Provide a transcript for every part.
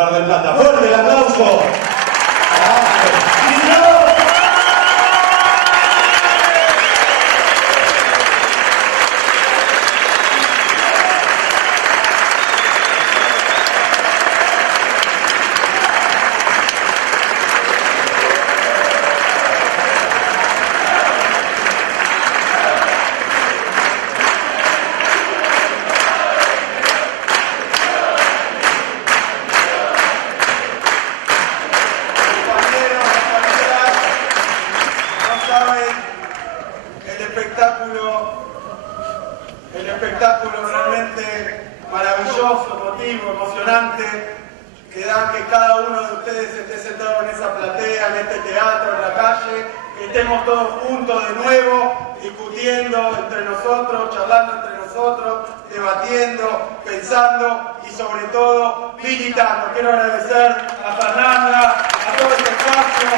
Mar del Plata. ¡Fuerte el aplauso! El espectáculo realmente maravilloso, emotivo, emocionante, que da que cada uno de ustedes esté sentado en esa platea, en este teatro, en la calle, que estemos todos juntos de nuevo, discutiendo entre nosotros, charlando entre nosotros, debatiendo, pensando y sobre todo militando. Quiero agradecer a Fernanda, a todo este espacio,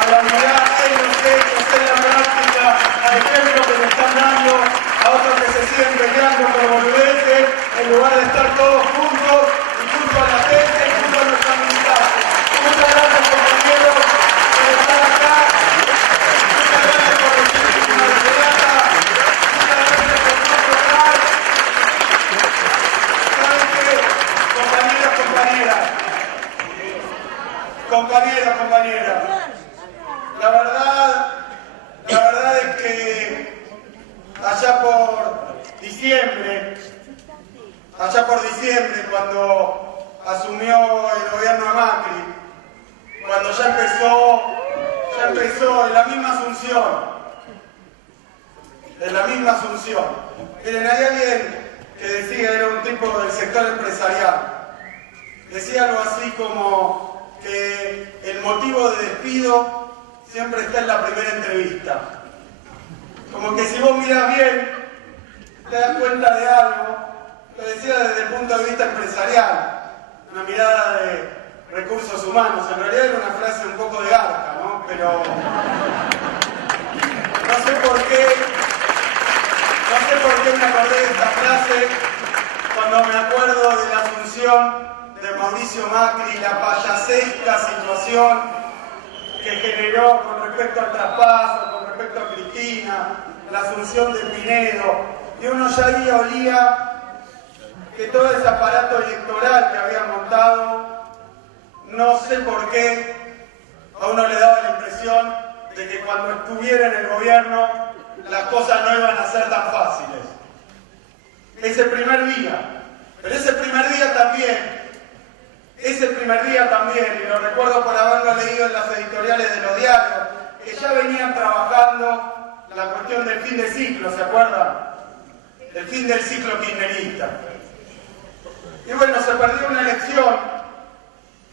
a la unidad, en los hechos, en la práctica, al ejemplo que nos están dando, a otros que se siguen peleando por boludeces, en lugar de estar todos juntos y junto a la gente y junto a nuestra militancia. Muchas gracias, compañeros, por estar acá. Muchas gracias por recibir una desvelada. Muchas gracias por no tocar. ¿Saben qué? Compañeros, compañeras. La verdad es que allá por diciembre, cuando asumió el gobierno de Macri, cuando ya empezó en la misma Asunción. Miren, hay alguien que decía, era un tipo del sector empresarial, decía algo así como que el motivo de despido siempre está en la primera entrevista. Como que si vos mirás bien, te das cuenta de algo. Lo decía desde el punto de vista empresarial, una mirada de recursos humanos. En realidad era una frase un poco de garca, ¿no? Pero no sé por qué me acordé de esta frase cuando me acuerdo de la asunción de Mauricio Macri, la payasesca situación que generó con respecto al traspaso, con respecto a Cristina, la asunción de Pinedo, y uno ya ahí olía que todo ese aparato electoral que había montado, no sé por qué, a uno le daba la impresión de que cuando estuviera en el gobierno las cosas no iban a ser tan fáciles. Ese primer día también, y lo recuerdo por haberlo leído en las editoriales de los diarios, que ya venían trabajando la cuestión del fin de ciclo, ¿se acuerdan? El fin del ciclo kirchnerista. Y bueno, se perdió una elección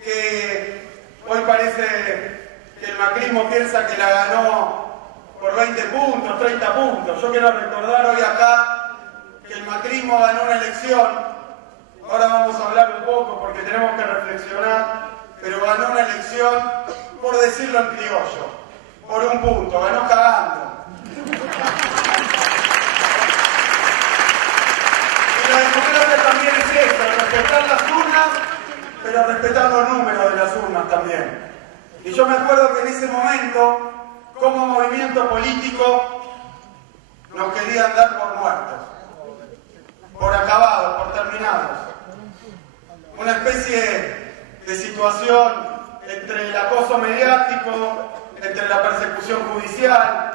que hoy parece que el macrismo piensa que la ganó por 20 puntos, 30 puntos. Yo quiero recordar hoy acá que el macrismo ganó una elección. Ahora vamos a hablar un poco porque tenemos que reflexionar, pero ganó una elección, por decirlo en criollo, por un punto, ganó cagando. Y la democracia también es eso, respetar las urnas, pero respetar los números de las urnas también. Y yo me acuerdo que en ese momento, como movimiento político, nos querían dar por muertos, por acabados, por terminados. Una especie de situación entre el acoso mediático, entre la persecución judicial,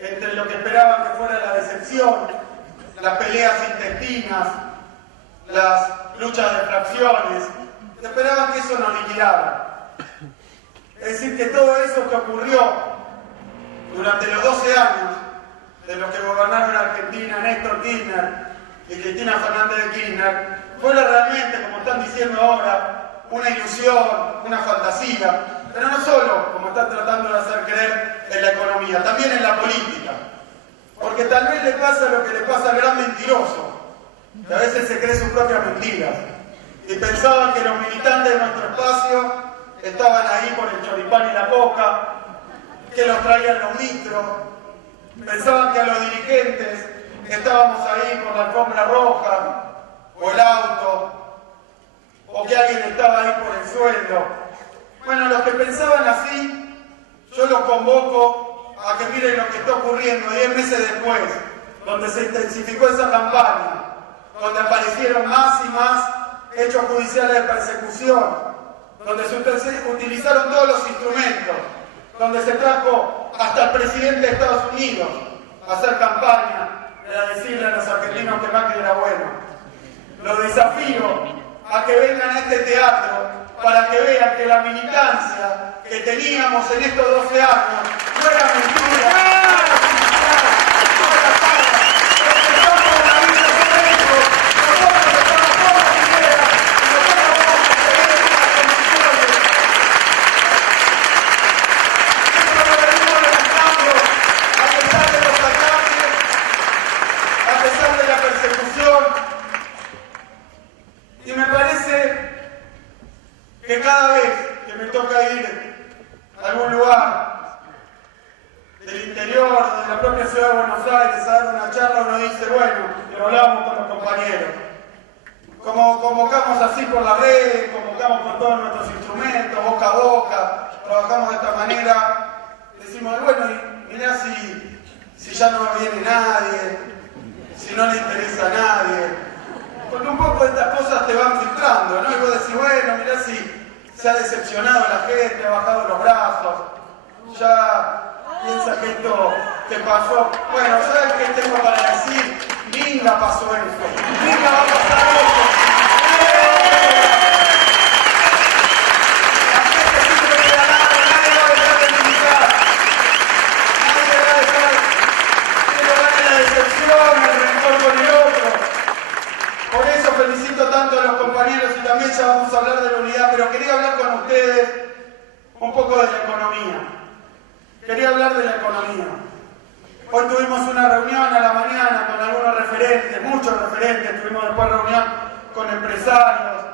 entre lo que esperaban que fuera la decepción, las peleas intestinas, las luchas de fracciones, esperaban que eso nos liquidara. Es decir, que todo eso que ocurrió durante los 12 años de los que gobernaron Argentina, Néstor Kirchner y Cristina Fernández de Kirchner, fuera realmente, como están diciendo ahora, una ilusión, una fantasía, pero no solo, como están tratando de hacer creer, en la economía, también en la política. Porque tal vez le pasa lo que le pasa al gran mentiroso, que a veces se cree sus propias mentiras, y pensaban que los militantes de nuestro espacio estaban ahí por el choripán y la coca, que los traían los micros, pensaban que a los dirigentes estábamos ahí por la alfombra roja o el auto, o que alguien estaba ahí por el sueldo. Bueno, los que pensaban así, yo los convoco a que miren lo que está ocurriendo 10 meses después, donde se intensificó esa campaña, donde aparecieron más y más hechos judiciales de persecución, donde se utilizaron todos los instrumentos, donde se trajo hasta el presidente de Estados Unidos a hacer campaña y a decirle a los argentinos que Macri era bueno. Los desafío a que vengan a este teatro para que vean que la militancia que teníamos en estos 12 años no era mentira. Y me parece que cada vez que me toca ir a algún lugar del interior, de la propia ciudad de Buenos Aires, a dar una charla, uno dice, bueno, y hablamos con los compañeros. Como convocamos así por las redes, convocamos con todos nuestros instrumentos, boca a boca, trabajamos de esta manera, decimos, bueno, y mirá si ya no viene nadie, si no le interesa a nadie. Porque un poco estas cosas te van filtrando, ¿no? Y vos decís, bueno, mirá si se ha decepcionado la gente, ha bajado los brazos, ya piensa que esto te pasó. Bueno, ¿sabes qué tengo para decir? Nunca pasó eso. Nunca va a pasar eso. La gente siempre queda al lado, nadie va a dejar de militar. Nadie va a dejar que lo gane la decepción, el rencor con el otro. Por eso felicito tanto a los compañeros y también ya vamos a hablar de la unidad, pero quería hablar con ustedes un poco de la economía. Quería hablar de la economía. Hoy tuvimos una reunión a la mañana con algunos referentes, muchos referentes, tuvimos después reunión con empresarios,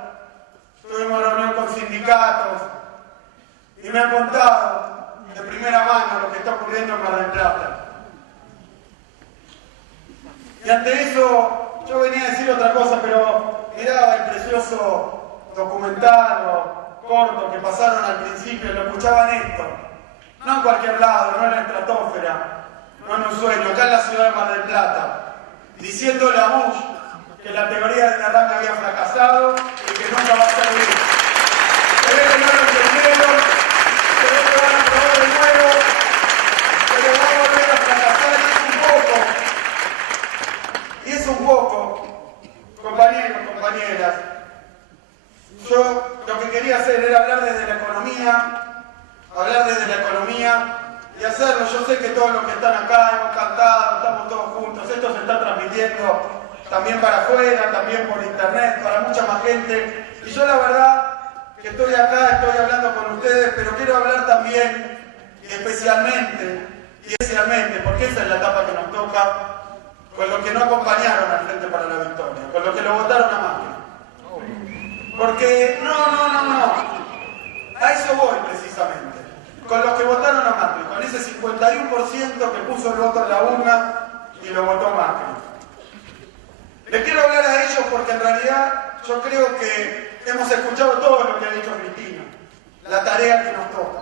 tuvimos reunión con sindicatos y me han contado de primera mano lo que está ocurriendo en Mar del Plata. Y ante eso yo venía a decir otra cosa, pero miraba el precioso documental corto que pasaron al principio, lo escuchaban esto. No en cualquier lado, no en la estratosfera, no en un sueño, acá en la ciudad de Mar del Plata, diciéndole a Bush que la teoría del derrame había fracasado y que nunca va a servir. Se ve que no lo entendieron, se ve que van a probar de nuevo, pero va a volver a fracasar y es un poco, compañeros, compañeras, yo lo que quería hacer era hablar desde la economía y hacerlo. Yo sé que todos los que están acá hemos cantado, estamos todos juntos, esto se está transmitiendo también para afuera, también por internet, para mucha más gente. Y yo la verdad que estoy acá, estoy hablando con ustedes, pero quiero hablar también y especialmente, porque esa es la etapa que nos toca, con los que no acompañaron al Frente para la Victoria, con los que lo votaron a Macri. Porque, no, a eso voy precisamente, con los que votaron a Macri, con ese 51% que puso el voto en la urna y lo votó Macri. Les quiero hablar a ellos porque en realidad yo creo que hemos escuchado todo lo que ha dicho Cristina, la tarea que nos toca.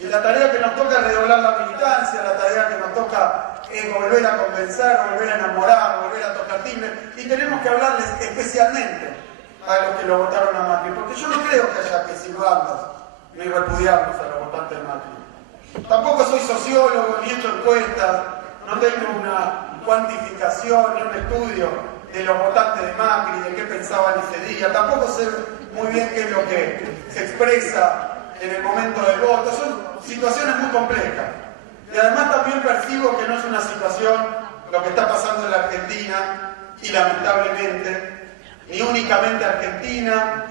Y la tarea que nos toca es redoblar la militancia, la tarea que nos toca es volver a convencer, volver a enamorar, volver a tocar timbre. Y tenemos que hablarles especialmente a los que lo votaron a Macri, porque yo no creo que haya que silbarlos ni repudiarlos a los votantes de Macri. Tampoco soy sociólogo, ni he hecho encuestas, no tengo una cuantificación ni un estudio de los votantes de Macri, de qué pensaban ese día. Tampoco sé muy bien qué es lo que se expresa en el momento del voto. Son situaciones muy complejas. Y además también percibo que no es una situación lo que está pasando en la Argentina, y lamentablemente, ni únicamente Argentina,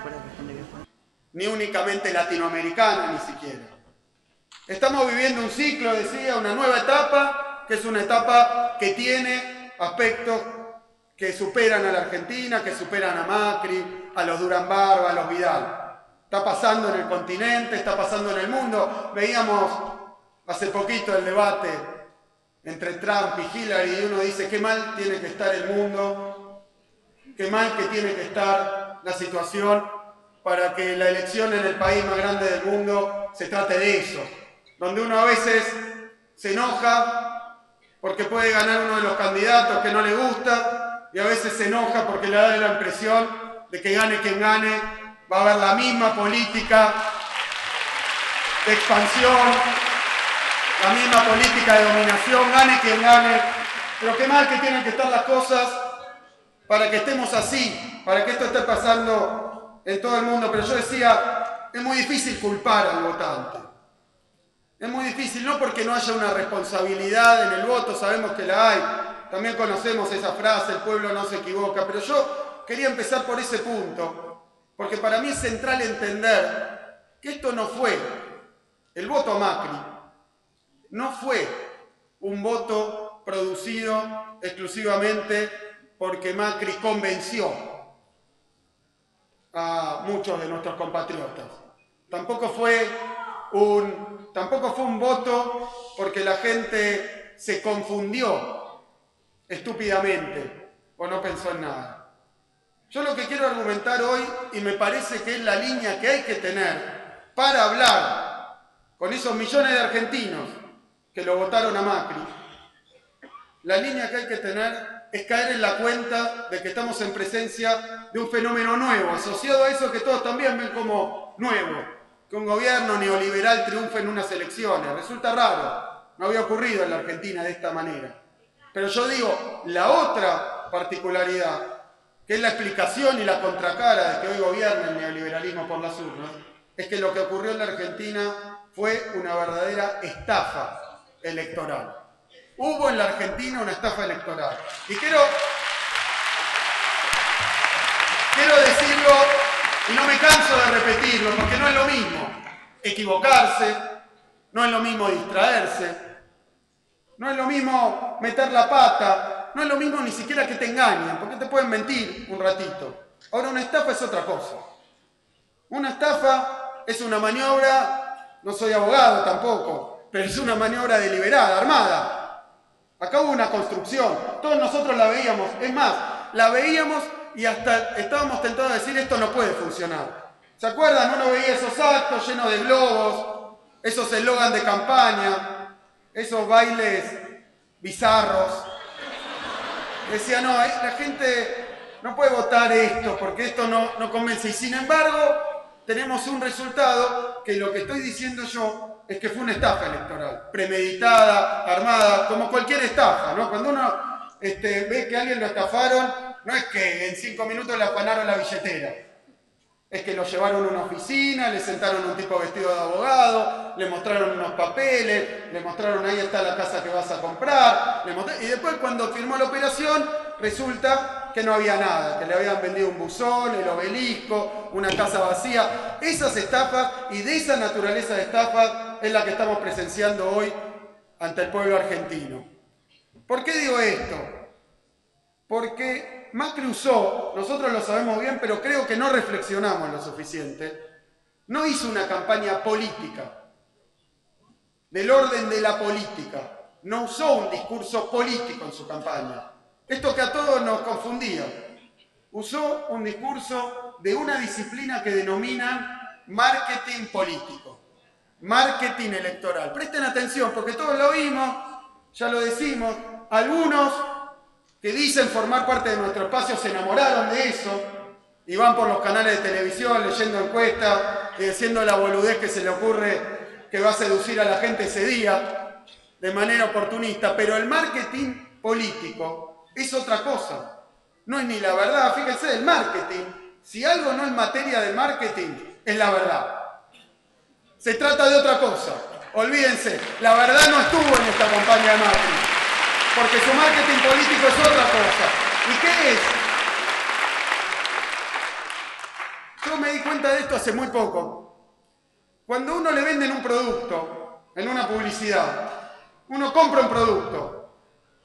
ni únicamente latinoamericana, ni siquiera. Estamos viviendo un ciclo, decía, una nueva etapa, que es una etapa que tiene aspectos que superan a la Argentina, que superan a Macri, a los Durán Barba, a los Vidal. Está pasando en el continente, está pasando en el mundo. Veíamos hace poquito el debate entre Trump y Hillary y uno dice qué mal tiene que estar el mundo, qué mal que tiene que estar la situación para que la elección en el país más grande del mundo se trate de eso, donde uno a veces se enoja porque puede ganar uno de los candidatos que no le gusta y a veces se enoja porque le da la impresión de que gane quien gane, va a haber la misma política de expansión, la misma política de dominación, gane quien gane, pero qué mal que tienen que estar las cosas para que estemos así, para que esto esté pasando en todo el mundo. Pero yo decía, es muy difícil culpar al votante. Es muy difícil, no porque no haya una responsabilidad en el voto, sabemos que la hay, también conocemos esa frase, el pueblo no se equivoca, pero yo quería empezar por ese punto, porque para mí es central entender que esto no fue, el voto a Macri, no fue un voto producido exclusivamente porque Macri convenció a muchos de nuestros compatriotas. Tampoco fue un voto porque la gente se confundió estúpidamente o no pensó en nada. Yo lo que quiero argumentar hoy, y me parece que es la línea que hay que tener para hablar con esos millones de argentinos que lo votaron a Macri, la línea que hay que tener es caer en la cuenta de que estamos en presencia de un fenómeno nuevo, asociado a eso que todos también ven como nuevo, que un gobierno neoliberal triunfe en unas elecciones. Resulta raro, no había ocurrido en la Argentina de esta manera. Pero yo digo, la otra particularidad, que es la explicación y la contracara de que hoy gobierna el neoliberalismo por las urnas, es que lo que ocurrió en la Argentina fue una verdadera estafa electoral. Hubo en la Argentina una estafa electoral. Y quiero decirlo, y no me canso de repetirlo, porque no es lo mismo equivocarse, no es lo mismo distraerse, no es lo mismo meter la pata, no es lo mismo ni siquiera que te engañen, porque te pueden mentir un ratito. Ahora, una estafa es otra cosa. Una estafa es una maniobra, no soy abogado tampoco, pero es una maniobra deliberada, armada. Acá hubo una construcción, todos nosotros la veíamos, es más, la veíamos y hasta estábamos tentados de decir esto no puede funcionar. ¿Se acuerdan? Uno veía esos actos llenos de globos, esos eslogan de campaña, esos bailes bizarros. Decía, no, la gente no puede votar esto porque esto no convence. Y sin embargo, tenemos un resultado que lo que estoy diciendo yo es que fue una estafa electoral, premeditada, armada, como cualquier estafa, ¿no? Cuando uno ve que a alguien lo estafaron, no es que en 5 minutos le afanaron la billetera, es que lo llevaron a una oficina, le sentaron a un tipo vestido de abogado, le mostraron unos papeles, le mostraron ahí está la casa que vas a comprar, y después cuando firmó la operación resulta que no había nada, que le habían vendido un buzón, el obelisco, una casa vacía. Esas estafas y de esa naturaleza de estafas es la que estamos presenciando hoy ante el pueblo argentino. ¿Por qué digo esto? Porque Macri usó, nosotros lo sabemos bien, pero creo que no reflexionamos lo suficiente, no hizo una campaña política, del orden de la política, no usó un discurso político en su campaña. Esto que a todos nos confundía. Usó un discurso de una disciplina que denominan marketing político, marketing electoral. Presten atención, porque todos lo vimos, ya lo decimos, algunos que dicen formar parte de nuestro espacio se enamoraron de eso y van por los canales de televisión leyendo encuestas y diciendo la boludez que se le ocurre que va a seducir a la gente ese día de manera oportunista. Pero el marketing político es otra cosa, no es ni la verdad. Fíjense, el marketing, si algo no es materia de marketing, es la verdad. Se trata de otra cosa, olvídense, la verdad no estuvo en esta campaña de Macri, porque su marketing político es otra cosa. ¿Y qué es? Yo me di cuenta de esto hace muy poco. Cuando a uno le venden un producto en una publicidad, uno compra un producto,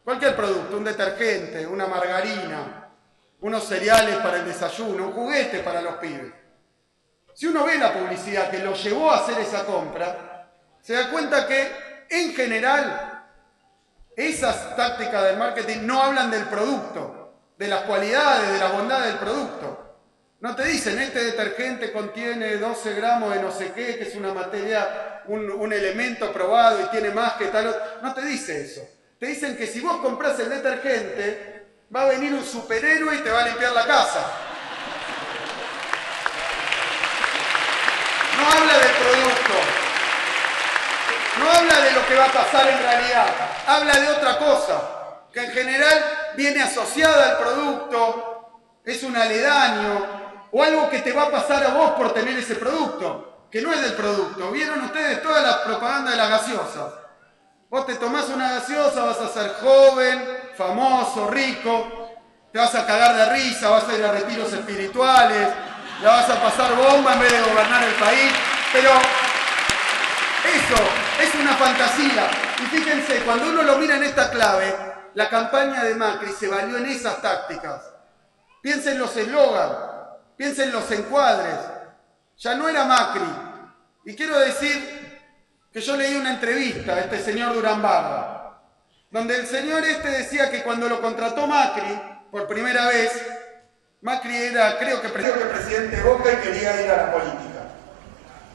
cualquier producto, un detergente, una margarina, unos cereales para el desayuno, un juguete para los pibes. Si uno ve la publicidad que lo llevó a hacer esa compra, se da cuenta que, en general, esas tácticas del marketing no hablan del producto, de las cualidades, de la bondad del producto. No te dicen, este detergente contiene 12 gramos de no sé qué, que es una materia, un elemento probado y tiene más que tal otro. No te dice eso. Te dicen que si vos compras el detergente, va a venir un superhéroe y te va a limpiar la casa. No habla del producto. No habla de lo que va a pasar en realidad. Habla de otra cosa, que en general viene asociada al producto, es un aledaño, o algo que te va a pasar a vos por tener ese producto, que no es del producto. ¿Vieron ustedes toda la propaganda de las gaseosas? Vos te tomás una gaseosa, vas a ser joven, famoso, rico, te vas a cagar de risa, vas a ir a retiros espirituales, la vas a pasar bomba en vez de gobernar el país, pero eso es una fantasía. Y fíjense, cuando uno lo mira en esta clave, la campaña de Macri se valió en esas tácticas. Piensen en los eslogans, piensen en los encuadres. Ya no era Macri. Y quiero decir que yo leí una entrevista a este señor Durán Barba, donde el señor decía que cuando lo contrató Macri, por primera vez, Macri era, creo que presidente de Boca y quería ir a la política.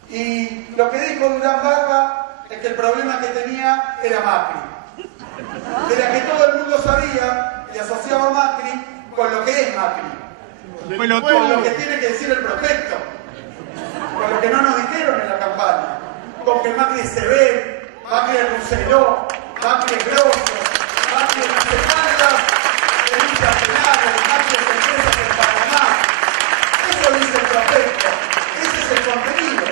Y lo que dijo Durán Barba es que el problema que tenía era Macri. Era que todo el mundo sabía y asociaba a Macri con lo que es Macri. Con lo que tiene que decir el prospecto. Con lo que no nos dijeron en la campaña. Con que Macri es severo, Macri es Rousselot, Macri es grosso, Macri es hace faltas, denuncias penales, Macri es empresas en Panamá. Eso dice el prospecto, ese es el contenido.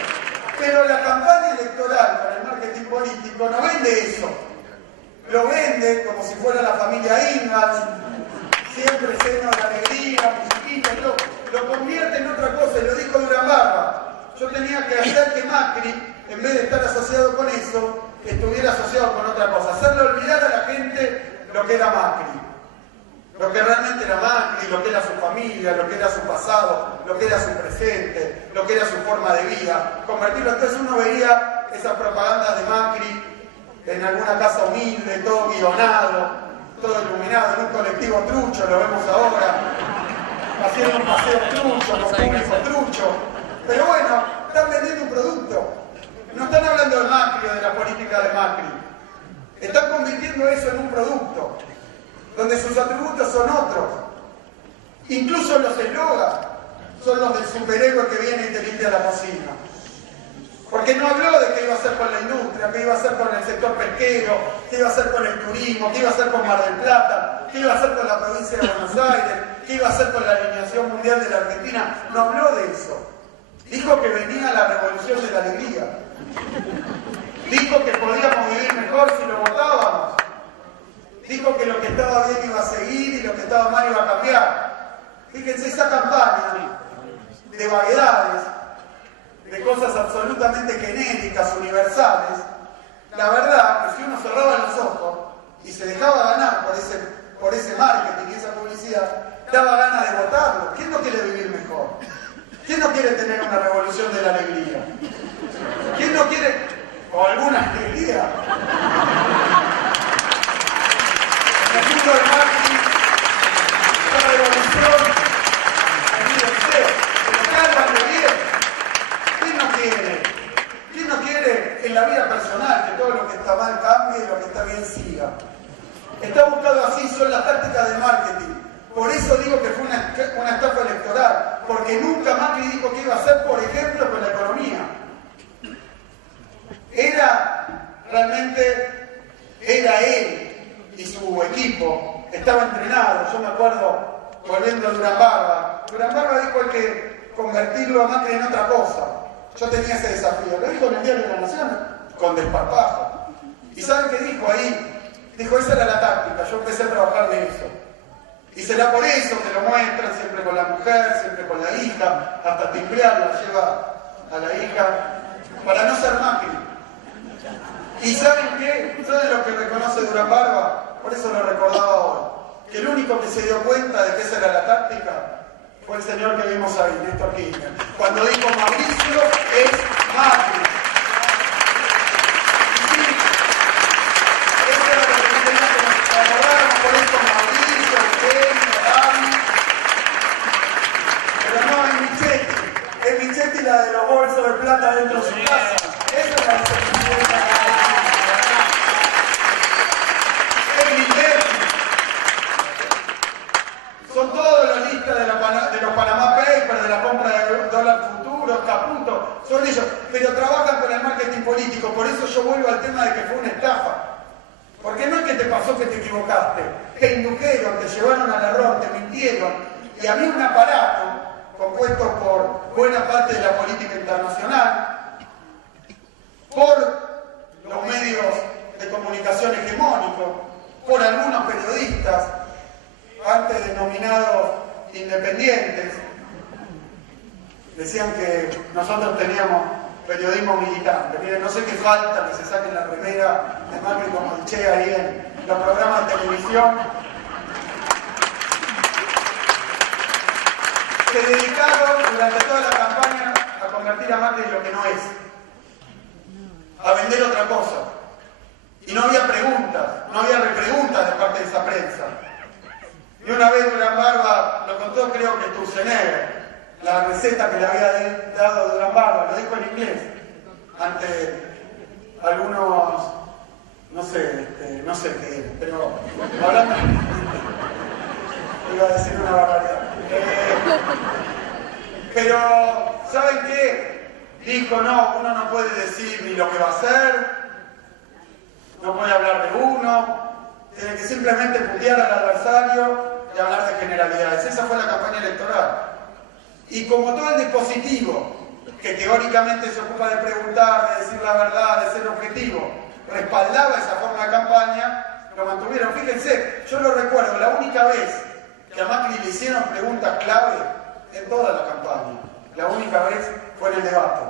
Pero la campaña electoral con el marketing político no vende eso. Lo vende como si fuera la familia Ingalls, siempre lleno de alegría, musiquita, lo convierte en otra cosa, y lo dijo Durán Barba. Yo tenía que hacer que Macri, en vez de estar asociado con eso, estuviera asociado con otra cosa. Hacerle olvidar a la gente lo que era Macri. Lo que realmente era Macri, lo que era su familia, lo que era su pasado, lo que era su presente, lo que era su forma de vida. Convertirlo, entonces uno veía esas propagandas de Macri en alguna casa humilde, todo guionado, todo iluminado, en un colectivo trucho, lo vemos ahora, haciendo un paseo trucho, con público trucho. Pero bueno, están vendiendo un producto. No están hablando de Macri o de la política de Macri. Están convirtiendo eso en un producto, donde sus atributos son otros. Incluso los eslogans son los del superhéroe que viene y te limpia la cocina. Porque no habló de qué iba a hacer con la industria, qué iba a hacer con el sector pesquero, qué iba a hacer con el turismo, qué iba a hacer con Mar del Plata, qué iba a hacer con la provincia de Buenos Aires, qué iba a hacer con la alineación mundial de la Argentina. No habló de eso. Dijo que venía la revolución de la alegría. Dijo que podíamos vivir mejor si lo votábamos. Dijo que lo que estaba bien iba a seguir y lo que estaba mal iba a cambiar. Fíjense, esa campaña de vaguedades, de cosas absolutamente genéricas, universales, la verdad que si uno cerraba los ojos y se dejaba ganar por ese marketing y esa publicidad, daba ganas de votarlo. ¿Quién no quiere vivir mejor? ¿Quién no quiere tener una revolución de la alegría? ¿Quién no quiere, o alguna alegría? En el mundo del marketing, la revolución, pero cálmate bien. ¿Quién no quiere? ¿Quién no quiere en la vida personal que todo lo que está mal cambie y lo que está bien siga? Está buscado así, son las tácticas de marketing. Por eso digo que fue una estafa electoral, porque nunca Macri dijo que iba a hacer, por ejemplo, con la economía. Era él y su equipo, estaba entrenado. Yo me acuerdo, volviendo a Durán Barba dijo hay que convertirlo a Macri en otra cosa. Yo tenía ese desafío, lo dijo en el Diario de la Nación, con desparpajo. ¿Y saben qué dijo ahí? Dijo, esa era la táctica, yo empecé a trabajar de eso. Y será por eso que lo muestran siempre con la mujer, siempre con la hija, hasta timbrear la lleva a la hija, para no ser Macri. ¿Y saben qué? ¿Saben lo que reconoce Durán Barba? Por eso lo recordaba hoy. Que el único que se dio cuenta de que esa era la táctica fue el señor que vimos ahí, Néstor Kirchner. Cuando dijo Mauricio es Macri. Por eso Mauricio, Eugenio, Dani. Pero no, en mi de los bolsos de plata dentro de su casa. Esa es la vicepresidenta. Son todos la lista de los Panama Papers, de la compra de dólar futuro, Caputo, son ellos, pero trabajan con el marketing político. Por eso yo vuelvo al tema de que fue una estafa. Porque no es que te pasó que te equivocaste, te indujeron, te llevaron al error, te mintieron, y había un aparato compuesto por buena parte de la política internacional, por los medios de comunicación hegemónicos, por algunos periodistas, antes denominados independientes. Decían que nosotros teníamos periodismo militante. Miren, no sé qué falta que se saquen la remera de Macri como el Che ahí en los programas de televisión. Se dedicaron durante toda la campaña a convertir a Macri en lo que no es, a vender otra cosa. Y no había preguntas, no había repreguntas de parte de esa prensa. Y una vez Durán Barba lo contó, creo que Sturzenegger, la receta que le había dado Durán Barba, lo dijo en inglés, ante algunos, no sé qué, pero hablando, iba a decir una barbaridad. Pero, ¿saben qué? Dijo, no, uno no puede decir ni lo que va a hacer, no puede hablar de uno, tiene que simplemente putear al adversario y hablar de generalidades. Esa fue la campaña electoral. Y como todo el dispositivo que teóricamente se ocupa de preguntar, de decir la verdad, de ser objetivo, respaldaba esa forma de campaña, lo mantuvieron. Fíjense, yo lo recuerdo, la única vez que a Macri le hicieron preguntas clave en toda la campaña, la única vez fue en el debate.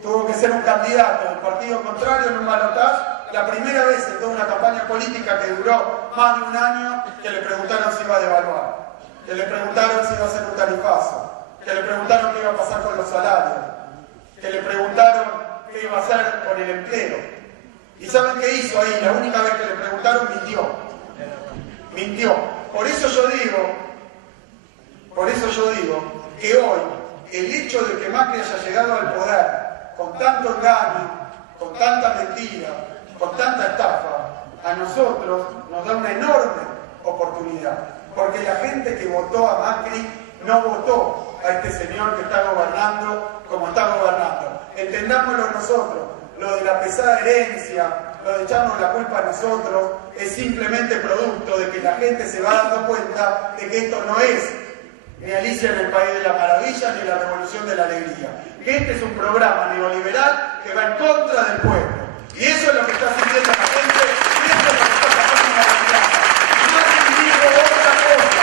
Tuvo que ser un candidato del partido contrario en un balotaje, la primera vez en toda una campaña política que duró más de un año, que le preguntaron si iba a devaluar, que le preguntaron si iba a hacer un tarifazo, que le preguntaron qué iba a pasar con los salarios, que le preguntaron qué iba a hacer con el empleo. ¿Y saben qué hizo ahí? La única vez que le preguntaron, mintió. Mintió. Por eso yo digo que hoy el hecho de que Macri haya llegado al poder con tanto engaño, con tanta mentira, con tanta estafa, a nosotros nos da una enorme oportunidad. Porque la gente que votó a Macri no votó a este señor que está gobernando como está gobernando. Entendámoslo nosotros. Lo de la pesada herencia, lo de echarnos la culpa a nosotros, es simplemente producto de que la gente se va dando cuenta de que esto no es ni Alicia en el País de la Maravilla ni la Revolución de la Alegría. Que este es un programa neoliberal que va en contra del pueblo. Y eso es lo que está sintiendo la gente, y eso es lo que está pasando en la realidad. No es digo otra cosa.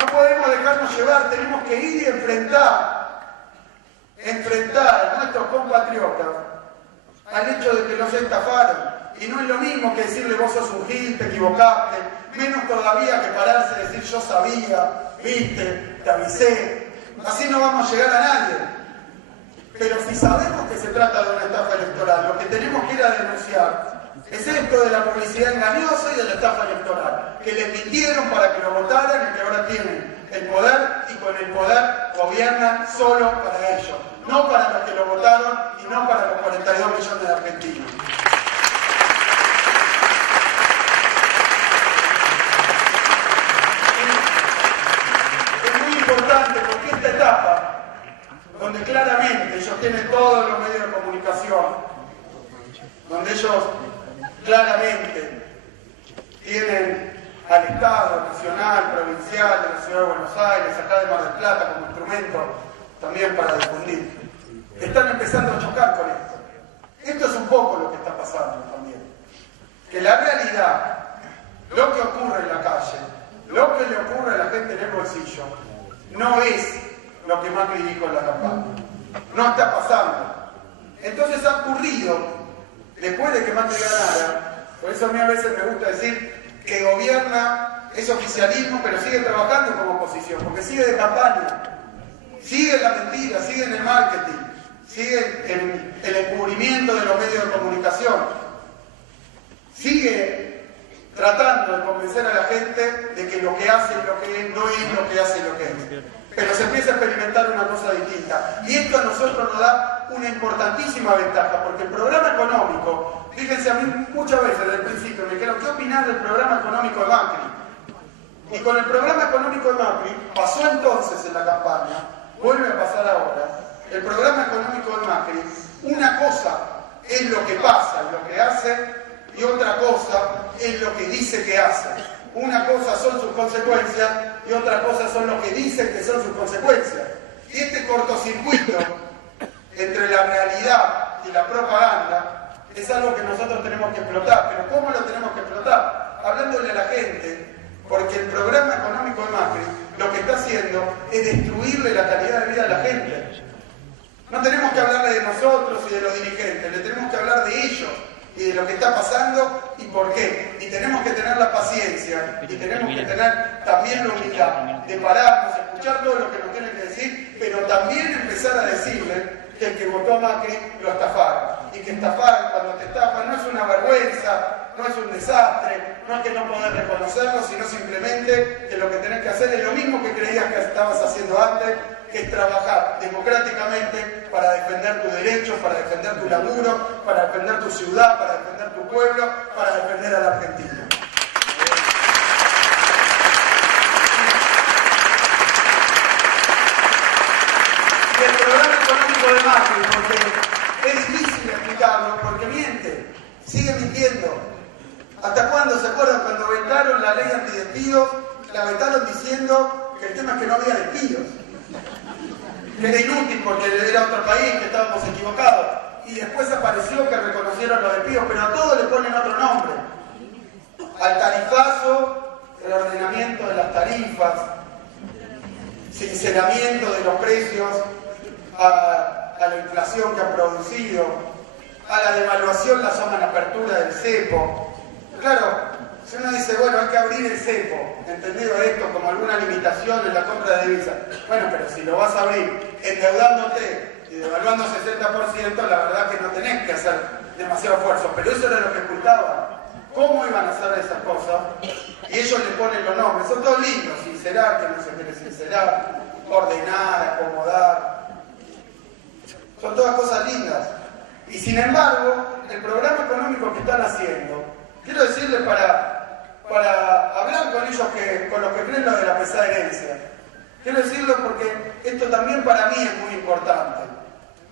No podemos dejarnos llevar, tenemos que ir y enfrentar a nuestros compatriotas al hecho de que los estafaron. Y no es lo mismo que decirle vos sos un gil, te equivocaste, menos todavía que pararse y decir yo sabía, viste, te avisé. Así no vamos a llegar a nadie. Pero si sabemos que se trata de una estafa electoral, lo que tenemos que ir a denunciar es esto de la publicidad engañosa y de la estafa electoral, que les mintieron para que lo votaran y que ahora tienen el poder y con el poder gobiernan solo para ellos, no para los que lo votaron y no para los 42 millones de argentinos. Es muy importante porque esta etapa, donde claramente ellos tienen todos los medios de comunicación, donde ellos claramente tienen al Estado nacional, provincial, de la Ciudad de Buenos Aires, acá de Mar del Plata como instrumento también para difundir. Están empezando a chocar con esto. Esto es un poco lo que está pasando también. Que la realidad, lo que ocurre en la calle, lo que le ocurre a la gente en el bolsillo, no es lo que Macri dijo en la campaña. No está pasando. Entonces ha ocurrido, después de que Macri ganara, por eso a mí a veces me gusta decir que gobierna, es oficialismo, pero sigue trabajando como oposición, porque sigue de campaña, sigue en la mentira, sigue en el marketing, sigue en el encubrimiento de los medios de comunicación, sigue tratando de convencer a la gente de que lo que hace es lo que es, no es lo que hace lo que es. Pero se empieza a experimentar una cosa distinta. Y esto a nosotros nos da una importantísima ventaja, porque el programa económico, fíjense, a mí muchas veces desde el principio me dijeron, ¿qué opinas del programa económico de Macri? Y con el programa económico de Macri, pasó entonces en la campaña, vuelve a pasar ahora, el programa económico de Macri, una cosa es lo que pasa, lo que hace, y otra cosa es lo que dice que hace. Una cosa son sus consecuencias y otra cosa son lo que dicen que son sus consecuencias. Y este cortocircuito entre la realidad y la propaganda es algo que nosotros tenemos que explotar. ¿Pero cómo lo tenemos que explotar? Hablándole a la gente, porque el programa económico de Macri lo que está haciendo es destruirle la calidad de vida a la gente. No tenemos que hablarle de nosotros y de los dirigentes, le tenemos que hablar de ellos y de lo que está pasando y por qué. Y tenemos que tener la paciencia y tenemos que tener también la humildad de pararnos, escuchar todo lo que nos tienen que decir, pero también empezar a decirle que el que votó a Macri lo estafaron. Y que estafar, cuando te estafan, no es una vergüenza, no es un desastre, no es que no podés reconocerlo, sino simplemente que lo que tenés que hacer es lo mismo que creías que estabas haciendo antes, que es trabajar democráticamente para defender tus derechos, para defender tu laburo, para defender tu ciudad, para defender tu pueblo, para defender a la Argentina. Y el programa económico de Macri, porque es difícil explicarlo, porque miente, sigue mintiendo. ¿Hasta cuándo? ¿Se acuerdan cuando vetaron la ley antidespidos? La vetaron diciendo que el tema es que no había despidos. Que era inútil porque era otro país, que estábamos equivocados. Y después apareció que reconocieron los despidos, pero a todos le ponen otro nombre. Al tarifazo, el ordenamiento de las tarifas, sinceramiento de los precios, a la inflación que ha producido, a la devaluación, la zona en apertura del cepo. Claro, si uno dice, bueno, hay que abrir el cepo, entendido esto como alguna limitación en la compra de divisas. Bueno, pero si lo vas a abrir endeudándote y devaluando 60%, la verdad que no tenés que hacer demasiado esfuerzo. Pero eso era lo que ocultaban. ¿Cómo iban a hacer esas cosas? Y ellos le ponen los nombres. Son todos lindos, sincerar, que no se quiere sincerar, ordenar, acomodar. Son todas cosas lindas. Y sin embargo, el programa económico que están haciendo, quiero decirles para hablar con ellos, con los que creen lo de la pesada herencia. Quiero decirlo porque esto también para mí es muy importante.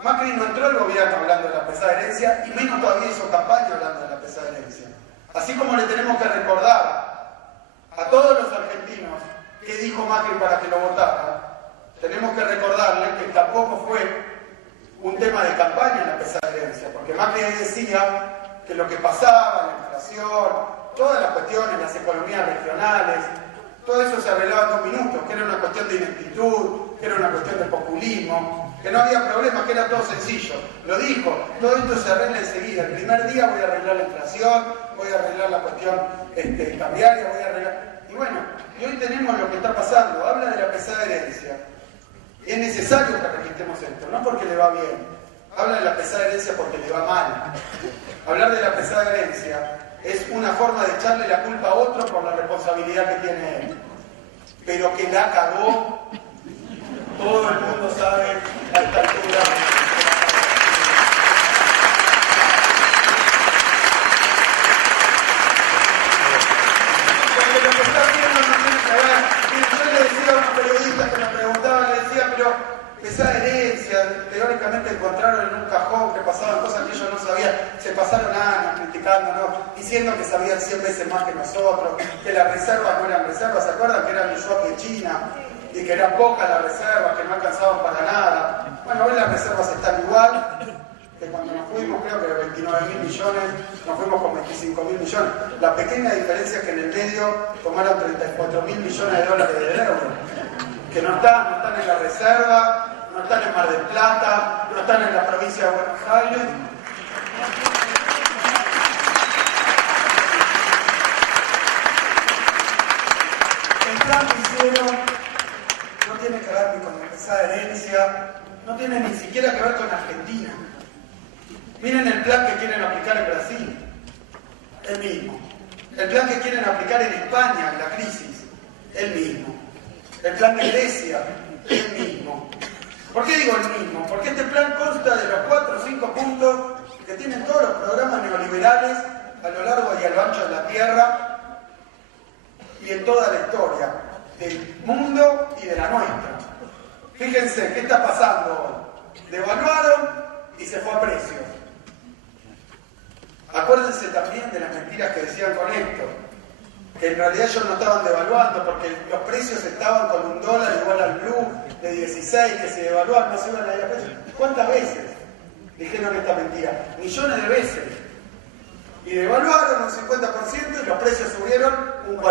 Macri no entró al gobierno hablando de la pesada herencia y menos todavía hizo campaña hablando de la pesada herencia. Así como le tenemos que recordar a todos los argentinos qué dijo Macri para que lo votaran, tenemos que recordarle que tampoco fue un tema de campaña la pesada herencia, porque Macri decía que lo que pasaba, la inflación, todas las cuestiones, las economías regionales, todo eso se arreglaba en 2 minutos, que era una cuestión de ineptitud, que era una cuestión de populismo, que no había problema, que era todo sencillo. Lo dijo, todo esto se arregla enseguida. El primer día voy a arreglar la inflación, voy a arreglar la cuestión cambiaria, voy a arreglar... Y bueno, y hoy tenemos lo que está pasando, habla de la pesada herencia. Y es necesario que registremos esto, no porque le va bien. Habla de la pesada herencia porque le va mal. Hablar de la pesada herencia es una forma de echarle la culpa a otro por la responsabilidad que tiene él. Pero que la cagó, todo el mundo sabe a esta altura. Porque lo que está haciendo no tiene que ver. Yo le decía a unos periodistas que me preguntaban, le decía, pero pesada herencia, teóricamente encontraron en un cajón que pasaban cosas que ellos no sabían, se pasaron años criticándonos, diciendo que sabían 100 veces más que nosotros, que las reservas no eran reservas, ¿se acuerdan que eran el yuan de China? Y que eran pocas las reservas, que no alcanzaban para nada. Bueno, hoy las reservas están igual que cuando nos fuimos, creo que de 29.000 millones, nos fuimos con 25.000 millones. La pequeña diferencia es que en el medio tomaron 34.000 millones de dólares de euro, que no están en la reserva, no están en Mar del Plata, no están en la provincia de Buenos Aires. El plan que hicieron no tiene que ver ni con la pesada herencia, no tiene ni siquiera que ver con Argentina. Miren el plan que quieren aplicar en Brasil, el mismo. El plan que quieren aplicar en España, en la crisis, el mismo. El plan de Grecia, el mismo. ¿Por qué digo el mismo? Porque este plan consta de los 4 o 5 puntos que tienen todos los programas neoliberales a lo largo y a lo ancho de la tierra y en toda la historia del mundo y de la nuestra. Fíjense, ¿qué está pasando hoy? Devaluaron y se fue a precios. Acuérdense también de las mentiras que decían con esto, que en realidad ellos no estaban devaluando porque los precios estaban con un dólar igual al blue de 16, que se devaluaban, no se iban a ir a precios. ¿Cuántas veces dijeron esta mentira? Millones de veces. Y devaluaron un 50% y los precios subieron un 45%.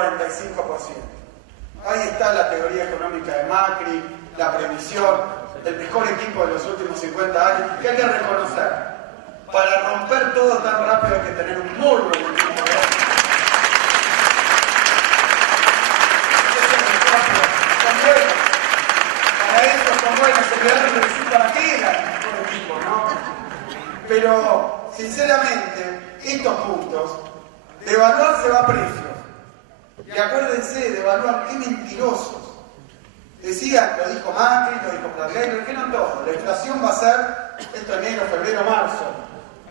Ahí está la teoría económica de Macri, la previsión, el mejor equipo de los últimos 50 años, que hay que reconocer. Para romper todo tan rápido hay que tener un muy buen equipo. Son buenos. Para eso son buenos. Se quedaron de decir para qué era el mejor equipo, ¿no? Pero, sinceramente, estos puntos, devaluar se va a precios. Y acuérdense, devaluar, qué mentirosos. Decían, lo dijo Macri, lo dijo Pradley, lo dijeron todos. La inflación va a ser, esto enero, febrero, marzo.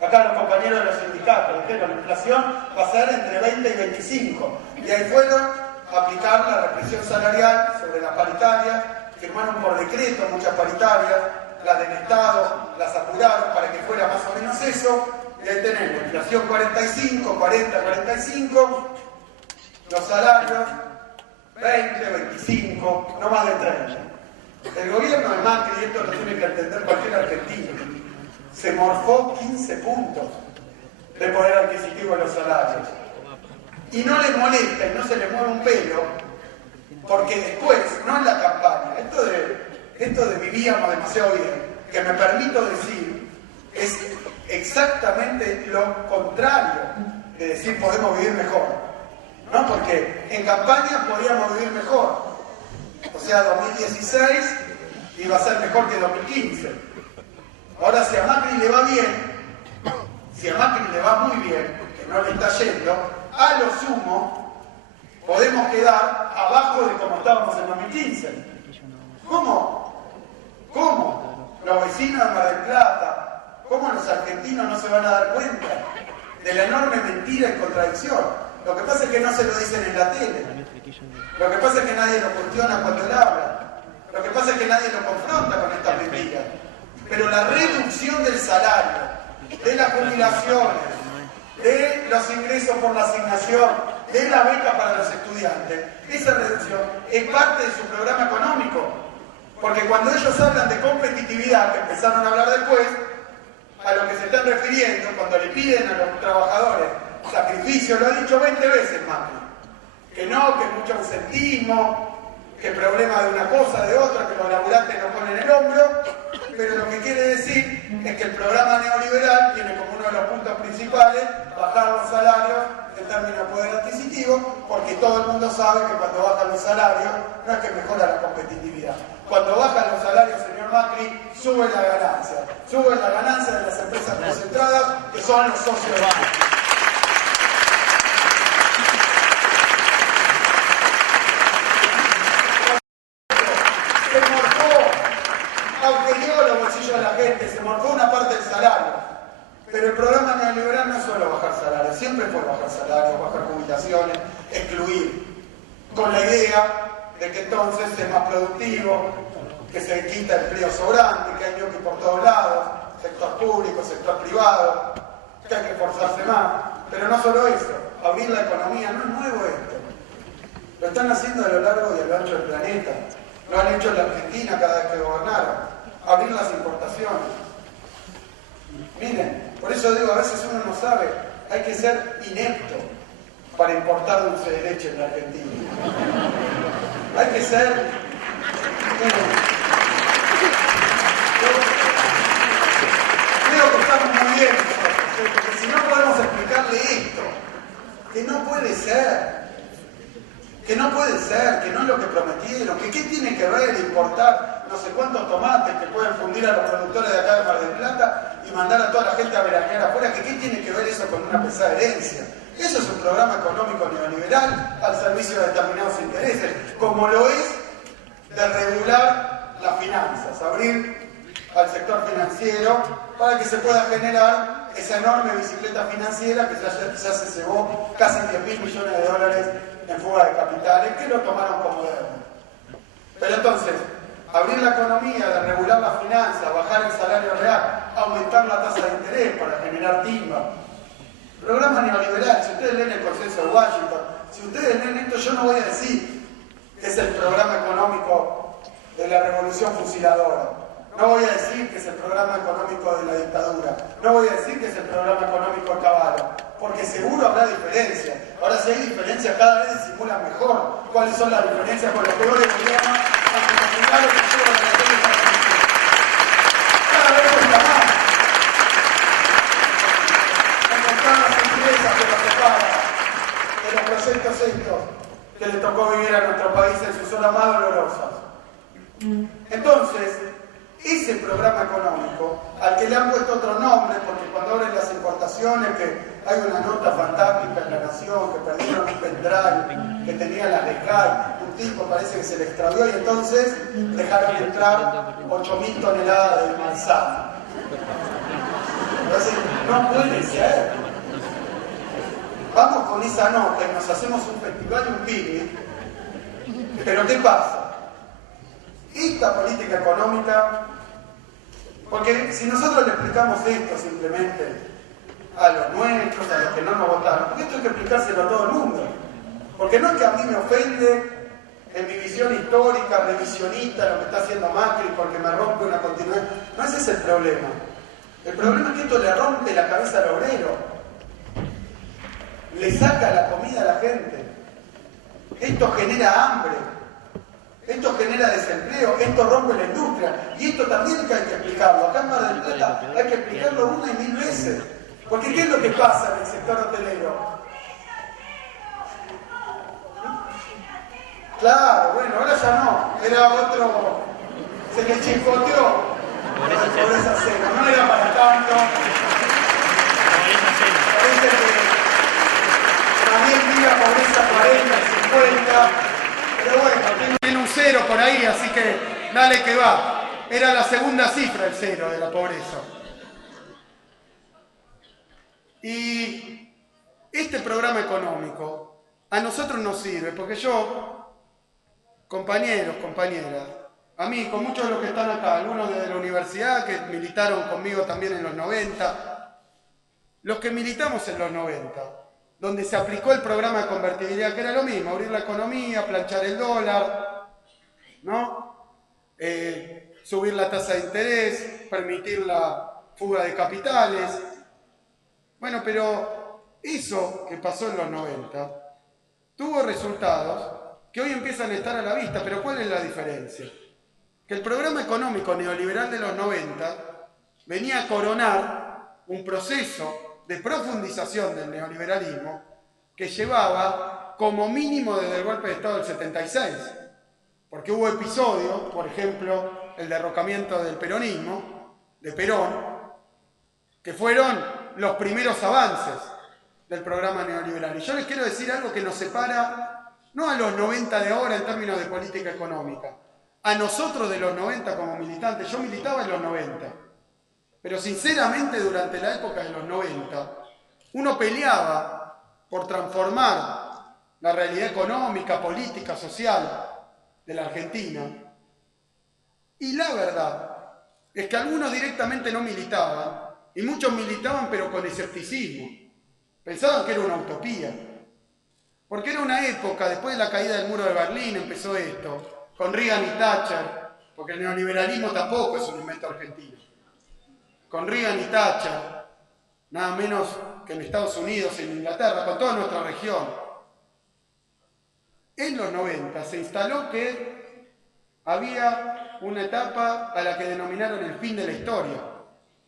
Acá los compañeros de los sindicatos dijeron, la inflación va a ser entre 20 y 25. Y ahí fueron a aplicar la represión salarial sobre las paritarias, firmaron por decreto muchas paritarias, las del Estado, las apuraron para que fuera más o menos eso, y ahí tenemos inflación 45, 40, 45, los salarios 20, 25, no más de 30. El gobierno de Macri, y esto lo tiene que entender cualquier argentino, se morfó 15 puntos de poder adquisitivo en los salarios. Y no les molesta y no se les mueve un pelo, porque después, no en la campaña, esto de vivíamos demasiado bien, que me permito decir, es exactamente lo contrario de decir podemos vivir mejor. ¿No? Porque en campaña podíamos vivir mejor. O sea, 2016 iba a ser mejor que 2015. Ahora, si a Macri le va bien, si a Macri le va muy bien, que no le está yendo, a lo sumo podemos quedar abajo de como estábamos en 2015. ¿Cómo? ¿Cómo? Los vecinos de Mar del Plata, ¿cómo los argentinos no se van a dar cuenta de la enorme mentira y contradicción? Lo que pasa es que no se lo dicen en la tele. Lo que pasa es que nadie lo cuestiona cuando él habla. Lo que pasa es que nadie lo confronta con estas mentiras. Pero la reducción del salario, de las jubilaciones, de los ingresos por la asignación, de la beca para los estudiantes, esa reducción es parte de su programa económico. Porque cuando ellos hablan de competitividad, que empezaron a hablar después, a lo que se están refiriendo, cuando le piden a los trabajadores sacrificio, lo ha dicho 20 veces Macri, que no, que mucho ausentismo, que problema de una cosa, de otra, que los laburantes no ponen el hombro, pero lo que quiere decir es que el programa neoliberal tiene como uno de los puntos principales bajar los salarios en términos de poder adquisitivo, porque todo el mundo sabe que cuando bajan los salarios no es que mejora la competitividad. Cuando bajan los salarios, señor Macri, sube la ganancia de las empresas concentradas, que son los socios de Macri. Se morfó, aunque llegó a los bolsillos de la gente, se morfó una parte del salario. Pero el programa neoliberal no es solo bajar salarios, siempre fue bajar salarios, bajar jubilaciones, excluir, con la idea de que entonces es más productivo, que se quita empleo sobrante, que hay ñoqui por todos lados, sector público, sector privado, que hay que esforzarse más. Pero no solo eso, abrir la economía, no es nuevo esto. Lo están haciendo a lo largo y a lo ancho del planeta. Lo han hecho en la Argentina cada vez que gobernaron. Abrir las importaciones. Miren, por eso digo, a veces uno no sabe, hay que ser inepto para importar dulce de leche en la Argentina. Hay que ser... Creo que estamos muy bien nosotros, porque si no podemos explicarle esto, que no puede ser, que no es lo que prometieron, que qué tiene que ver importar no sé cuántos tomates que pueden fundir a los productores de acá de Mar del Plata y mandar a toda la gente a veranear afuera, que ¿qué tiene que ver eso con una pesada herencia? Eso es un programa económico neoliberal al servicio de determinados intereses, como lo es de regular las finanzas, abrir al sector financiero para que se pueda generar esa enorme bicicleta financiera que ya se cebó casi 10.000 millones de dólares en fuga de capitales, que lo tomaron como deuda. Pero entonces, abrir la economía, de regular las finanzas, bajar el salario real, aumentar la tasa de interés para generar timba. Programa neoliberal, si ustedes leen el consenso de Washington, si ustedes leen esto, yo no voy a decir que es el programa económico de la revolución fusiladora. No voy a decir que es el programa económico de la dictadura. No voy a decir que es el programa económico de Caballo, porque seguro habrá diferencias. Ahora, si hay diferencias, cada vez disimulan mejor cuáles son las diferencias con los peores gobiernos anticomunitarios que llevan a la cada vez cuesta más. Encontrar las empresas que nos separan de los proyectos estos que le tocó vivir a nuestro país en sus horas más dolorosas. Entonces, ese programa económico, al que le han puesto otro nombre, porque cuando abren las importaciones, que hay una nota fantástica en La Nación, que perdieron un pendrive que tenía las de CAI, un tipo parece que se le extravió y entonces dejaron entrar 8.000 toneladas de manzana. Entonces, no puede ser. Vamos con esa nota y nos hacemos un festival y un picnic, pero ¿qué pasa? Esta política económica, porque si nosotros le explicamos esto simplemente a los nuestros, a los que no nos votaron, porque esto hay que explicárselo a todo el mundo, porque no es que a mí me ofende en mi visión histórica, revisionista, lo que está haciendo Macri, porque me rompe una continuidad, no ese es el problema es que esto le rompe la cabeza al obrero, le saca la comida a la gente, esto genera hambre, esto genera desempleo, esto rompe la industria. Y esto también que hay que explicarlo. Acá en Mar del Plata hay que explicarlo 1 y 1000 veces. Porque ¿qué es lo que pasa en el sector hotelero? Claro, bueno, ahora ya no. Era otro... Se le chispoteó. Pobreza cero. No era para tanto. Parece que también diga pobreza 40, 50... Pero bueno, tiene un 0 por ahí, así que dale que va. Era la segunda cifra el 0 de la pobreza. Y este programa económico a nosotros nos sirve, porque yo, compañeros, compañeras, a mí, con muchos de los que están acá, algunos de la universidad que militaron conmigo también en los 90, los que militamos en los 90, donde se aplicó el programa de convertibilidad, que era lo mismo, abrir la economía, planchar el dólar, ¿no? Subir la tasa de interés, permitir la fuga de capitales. Bueno, pero eso que pasó en los 90 tuvo resultados que hoy empiezan a estar a la vista, pero ¿cuál es la diferencia? Que el programa económico neoliberal de los 90 venía a coronar un proceso de profundización del neoliberalismo que llevaba como mínimo desde el golpe de Estado del 76, porque hubo episodios, por ejemplo, el derrocamiento del peronismo, de Perón, que fueron los primeros avances del programa neoliberal. Y yo les quiero decir algo que nos separa, no a los 90 de ahora en términos de política económica, a nosotros de los 90 como militantes. Yo militaba en los 90. Pero sinceramente durante la época de los 90, uno peleaba por transformar la realidad económica, política, social de la Argentina. Y la verdad es que algunos directamente no militaban, y muchos militaban pero con escepticismo. Pensaban que era una utopía. Porque era una época, después de la caída del muro de Berlín empezó esto, con Reagan y Thatcher, porque el neoliberalismo tampoco es un invento argentino. Con Reagan y Thatcher, nada menos que en Estados Unidos, en Inglaterra, con toda nuestra región. En los 90 se instaló que había una etapa a la que denominaron el fin de la historia.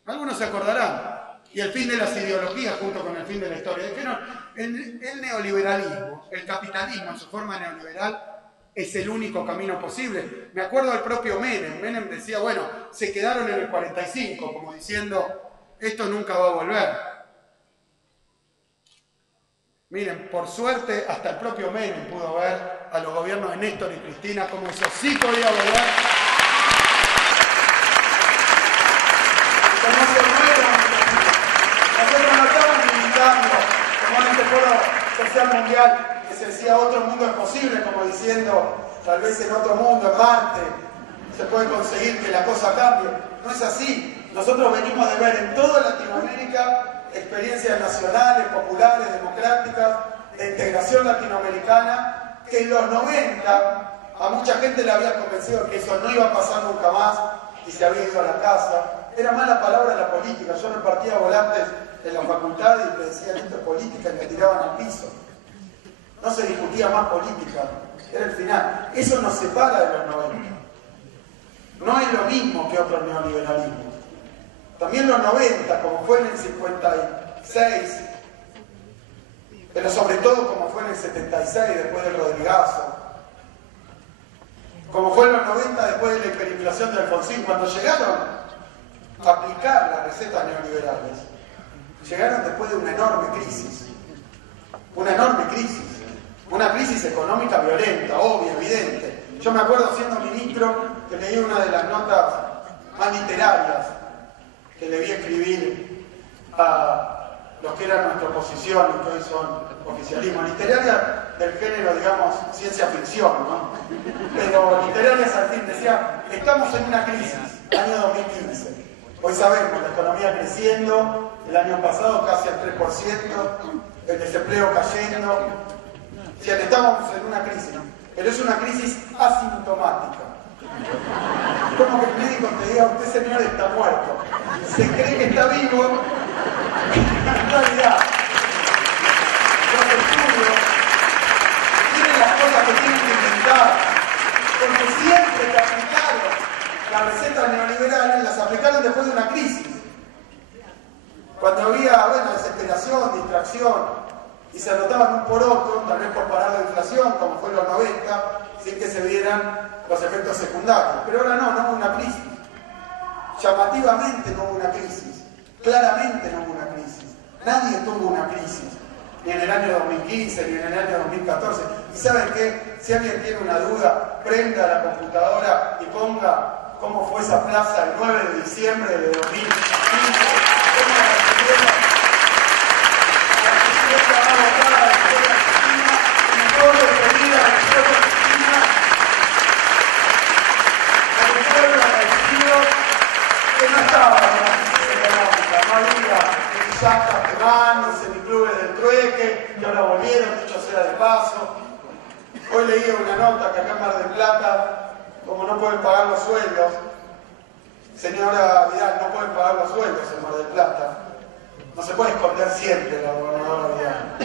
Algunos se acordarán. Y el fin de las ideologías junto con el fin de la historia. Dijeron, el neoliberalismo, el capitalismo en su forma neoliberal, es el único camino posible. Me acuerdo del propio Menem. Menem decía, bueno, se quedaron en el 45, como diciendo, esto nunca va a volver. Miren, por suerte, hasta el propio Menem pudo ver a los gobiernos de Néstor y Cristina como eso sí podía volver. Nosotros no estamos limitando, como en este foro social mundial, que se decía otro mundo es posible, como diciendo, tal vez en otro mundo, en Marte, se puede conseguir que la cosa cambie. No es así. Nosotros venimos de ver en toda Latinoamérica experiencias nacionales, populares, democráticas, de integración latinoamericana, que en los 90 a mucha gente le había convencido que eso no iba a pasar nunca más y se había ido a la casa. Era mala palabra la política. Yo repartía volantes en la facultad y me decían esto es política y me tiraban al piso. No se discutía más política, era el final. Eso nos separa de los 90. No es lo mismo que otros neoliberalismos. También los 90, como fue en el 56, pero sobre todo como fue en el 76, después del Rodrigazo, como fue en los 90 después de la hiperinflación de Alfonsín, cuando llegaron a aplicar las recetas neoliberales, llegaron después de una enorme crisis, una crisis económica violenta, obvia, evidente. Yo me acuerdo siendo ministro que leí una de las notas más literarias que le vi escribir a los que eran nuestra oposición y que hoy son oficialismo. Literaria del género, digamos, ciencia ficción, ¿no? Pero literarias al fin, decía, estamos en una crisis, año 2015. Hoy sabemos, la economía creciendo, el año pasado casi al 3%, el desempleo cayendo. Sí, estamos en una crisis, pero es una crisis asintomática. Como que el médico te diga, usted señor está muerto. Se cree que está vivo, en realidad los estudios tienen las cosas que tienen que inventar, porque siempre que aplicaron las recetas neoliberales, las aplicaron después de una crisis. Cuando había, desesperación, distracción, y se anotaban un por otro, tal vez por parar la inflación, como fue en los 90, sin que se vieran los efectos secundarios. Pero ahora no hubo una crisis. Llamativamente no hubo una crisis. Claramente no hubo una crisis. Nadie tuvo una crisis. Ni en el año 2015, ni en el año 2014. ¿Y saben qué? Si alguien tiene una duda, prenda la computadora y ponga cómo fue esa plaza el 9 de diciembre de 2015. Sacas de manos, semiclubes del trueque, que ahora volvieron, dicho sea de paso. Hoy leí una nota que acá en Mar del Plata, como no pueden pagar los sueldos, señora Vidal, no pueden pagar los sueldos en Mar del Plata. No se puede esconder siempre la gobernadora Vidal.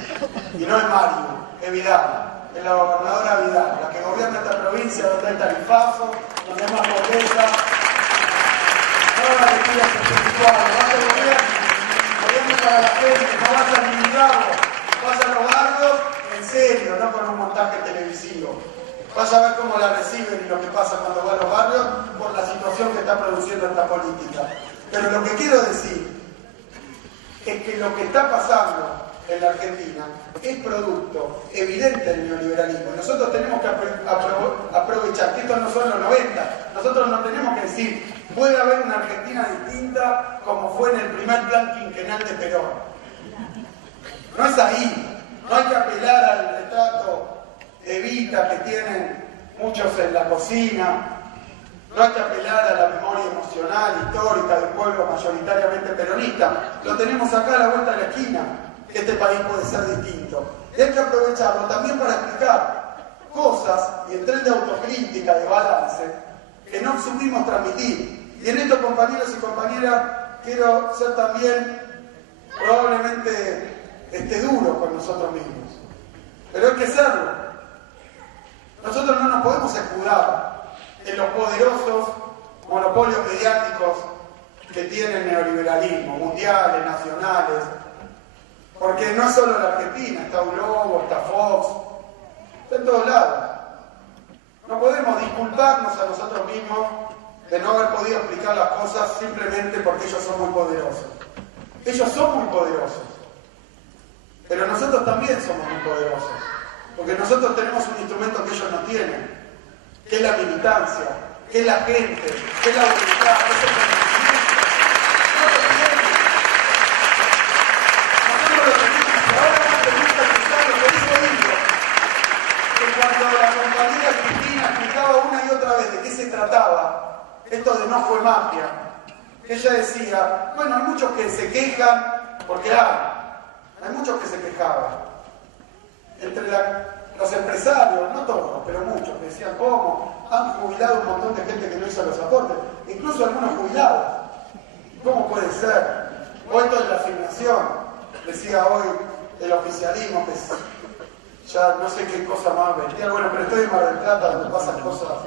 Y no es Mario, es Vidal, es la gobernadora Vidal, la que gobierna esta provincia donde hay tarifazo, donde hay más pobreza. No la que pida 74, vas a gobierno para la gente, no vas a limitarlo, vas a los barrios en serio, no con un montaje televisivo. Vas a ver cómo la reciben y lo que pasa cuando va a los barrios por la situación que está produciendo esta política. Pero lo que quiero decir es que lo que está pasando en la Argentina es producto evidente del neoliberalismo. Y nosotros tenemos que aprovechar que estos no son los 90. Nosotros no tenemos que decir, puede haber una Argentina distinta como fue en el primer plan quinquenal de Perón. No es ahí. No hay que apelar al retrato de Evita que tienen muchos en la cocina. No hay que apelar a la memoria emocional, histórica del pueblo mayoritariamente peronista. Lo tenemos acá a la vuelta de la esquina, que este país puede ser distinto. Y hay que aprovecharlo también para explicar cosas y el tren de autocrítica, de balance, que no supimos transmitir. Y en esto, compañeros y compañeras, quiero ser también probablemente duro con nosotros mismos. Pero hay que serlo. Nosotros no nos podemos escudar en los poderosos monopolios mediáticos que tiene el neoliberalismo, mundiales, nacionales, porque no es solo la Argentina, está Globo, está Fox, está en todos lados. No podemos disculparnos a nosotros mismos de no haber podido explicar las cosas simplemente porque ellos son muy poderosos. Ellos son muy poderosos, pero nosotros también somos muy poderosos, porque nosotros tenemos un instrumento que ellos no tienen, que es la militancia, que es la gente, que es la voluntad, que es el conocimiento. No lo tienen. Nosotros lo tenemos, y ahora más te gusta escucharlo, por eso digo que cuando la compañera Cristina explicaba una y otra vez de qué se trataba, esto de no fue magia, que ella decía, bueno, hay muchos que se quejan, porque hay muchos que se quejaban. Entre los empresarios, no todos, pero muchos, que decían, ¿cómo? Han jubilado un montón de gente que no hizo los aportes, incluso algunos jubilados. ¿Cómo puede ser? O esto de la asignación, decía hoy el oficialismo, que ya no sé qué cosa más bestial, bueno, pero estoy en Mar del Plata, donde pasan cosas,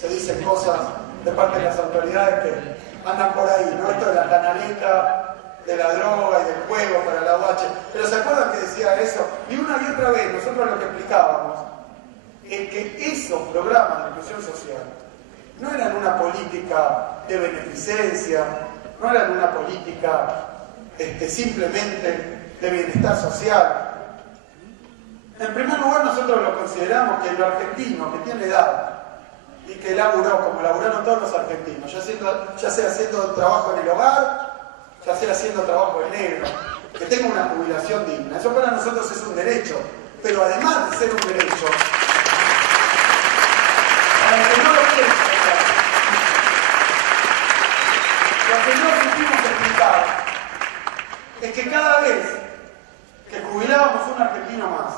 se dicen cosas de parte de las autoridades que andan por ahí, ¿no? Esto de la canaleta, de la droga y del juego para la UH. Pero ¿se acuerdan que decía eso? Y una y otra vez nosotros lo que explicábamos es que esos programas de inclusión social no eran una política de beneficencia, no eran una política simplemente de bienestar social. En primer lugar, nosotros lo consideramos que el argentino que tiene edad y que laburó, como laburaron todos los argentinos, ya sea haciendo trabajo en el hogar, ya sea haciendo trabajo en negro, que tenga una jubilación digna. Eso para nosotros es un derecho, pero además de ser un derecho, para el que no lo quiere explicar, lo que no supimos explicar es que cada vez que jubilábamos un argentino más,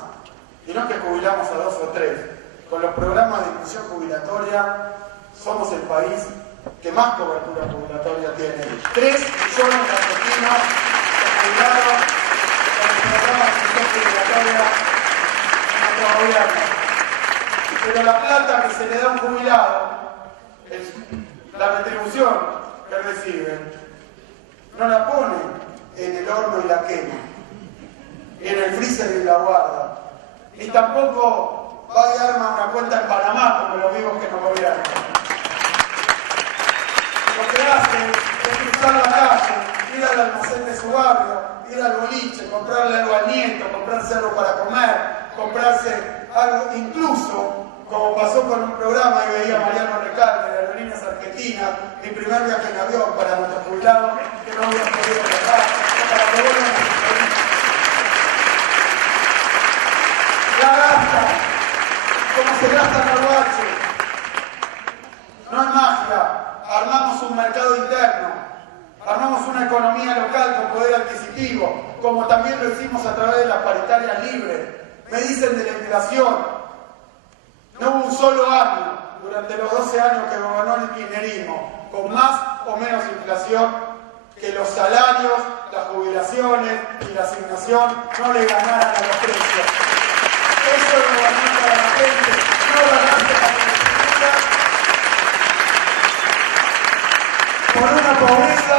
y no que jubilamos a 2 o 3, con los programas de inclusión jubilatoria, somos el país que más cobertura jubilatoria tiene. 3 millones de argentinos se jubilaron con el programa de inclusión jubilatoria en nuestro gobierno. Pero la plata que se le da a un jubilado, la retribución que recibe, no la pone en el horno y la quema, en el freezer y la guarda, ni tampoco va y arma una cuenta en Panamá como los vivos que nos gobiernan. Lo que hace es cruzar la calle, ir al almacén de su barrio, ir al boliche, comprarle algo al nieto, comprarse algo para comer, comprarse algo, incluso, como pasó con un programa que veía Mariano Recalde de Aerolíneas Argentinas, mi primer viaje en avión para nuestros jubilados que no habían podido viajar, para que vuelvan a su país. La gasta, como se gasta en la UH. No es magia. Armamos un mercado interno, armamos una economía local con poder adquisitivo, como también lo hicimos a través de las paritarias libres. Me dicen de la inflación, no hubo un solo año durante los 12 años que gobernó el kirchnerismo con más o menos inflación que los salarios, las jubilaciones y la asignación no le ganaran a los precios. Eso es lo ganó para la gente, no lo ganaste para la estructura, por una pobreza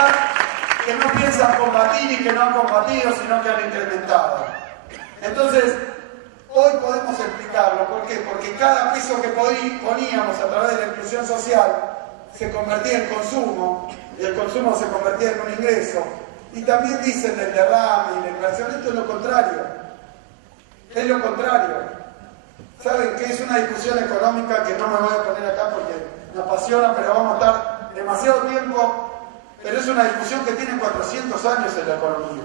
que no piensan combatir y que no han combatido, sino que han incrementado. Entonces, hoy podemos explicarlo. ¿Por qué? Porque cada peso que poníamos a través de la inclusión social se convertía en consumo, y el consumo se convertía en un ingreso. Y también dicen del derrame y la inversión, esto es lo contrario. Es lo contrario. ¿Saben qué? Es una discusión económica que no me voy a poner acá porque me apasiona, pero vamos a estar demasiado tiempo, pero es una discusión que tiene 400 años en la economía.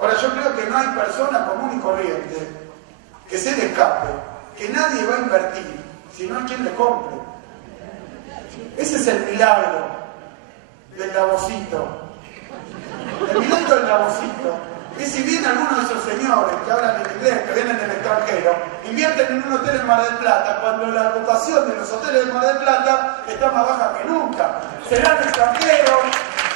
Ahora, yo creo que no hay persona común y corriente que se le escape, que nadie va a invertir, sino a quien le compre. Ese es el milagro del Davosito. El milagro del Davosito es si bien algunos de esos señores que hablan en inglés, que vienen del extranjero, invierten en un hotel en Mar del Plata, cuando la ocupación de los hoteles de Mar del Plata está más baja que nunca. Serán extranjeros,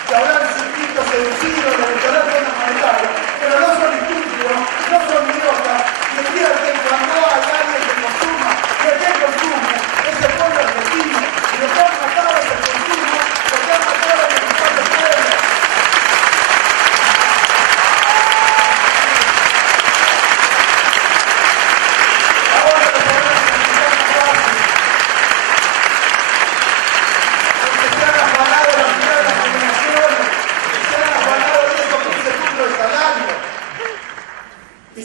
que habrán sentido seducidos del electoral fondo monetario, pero no son estúpidos, no son idiotas, y invierten cuando hay alguien que consuma. ¿Y qué consume? Es el pueblo argentino. Y lo que han matado es el consumo, lo que han matado es el pueblo. Se han afalado las primeras generaciones, se han afalado de eso.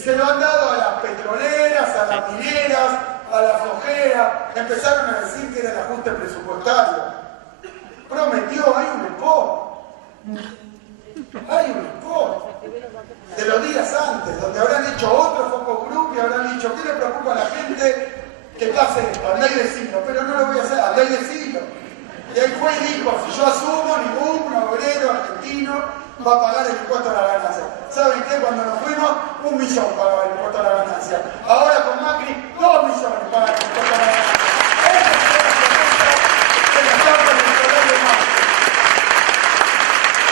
se lo han dado a las petroleras, a las mineras, a las ojeras. Empezaron a decir que era el ajuste presupuestario. Prometió, hay un spot. Hay un spot de los días antes, donde habrán hecho otro focus group y habrán dicho, ¿qué le preocupa a la gente que pase esto? Andá y decirlo, pero no lo voy a hacer, andá y decirlo. Y el juez dijo, si yo asumo, ningún obrero argentino va a pagar el impuesto a la ganancia. ¿Saben qué? Cuando nos fuimos, 1 millón pagaba el impuesto a la ganancia. Ahora con Macri, 2 millones pagan el impuesto a la ganancia. Esa es la propuesta de la Cámara Electoral de Macri.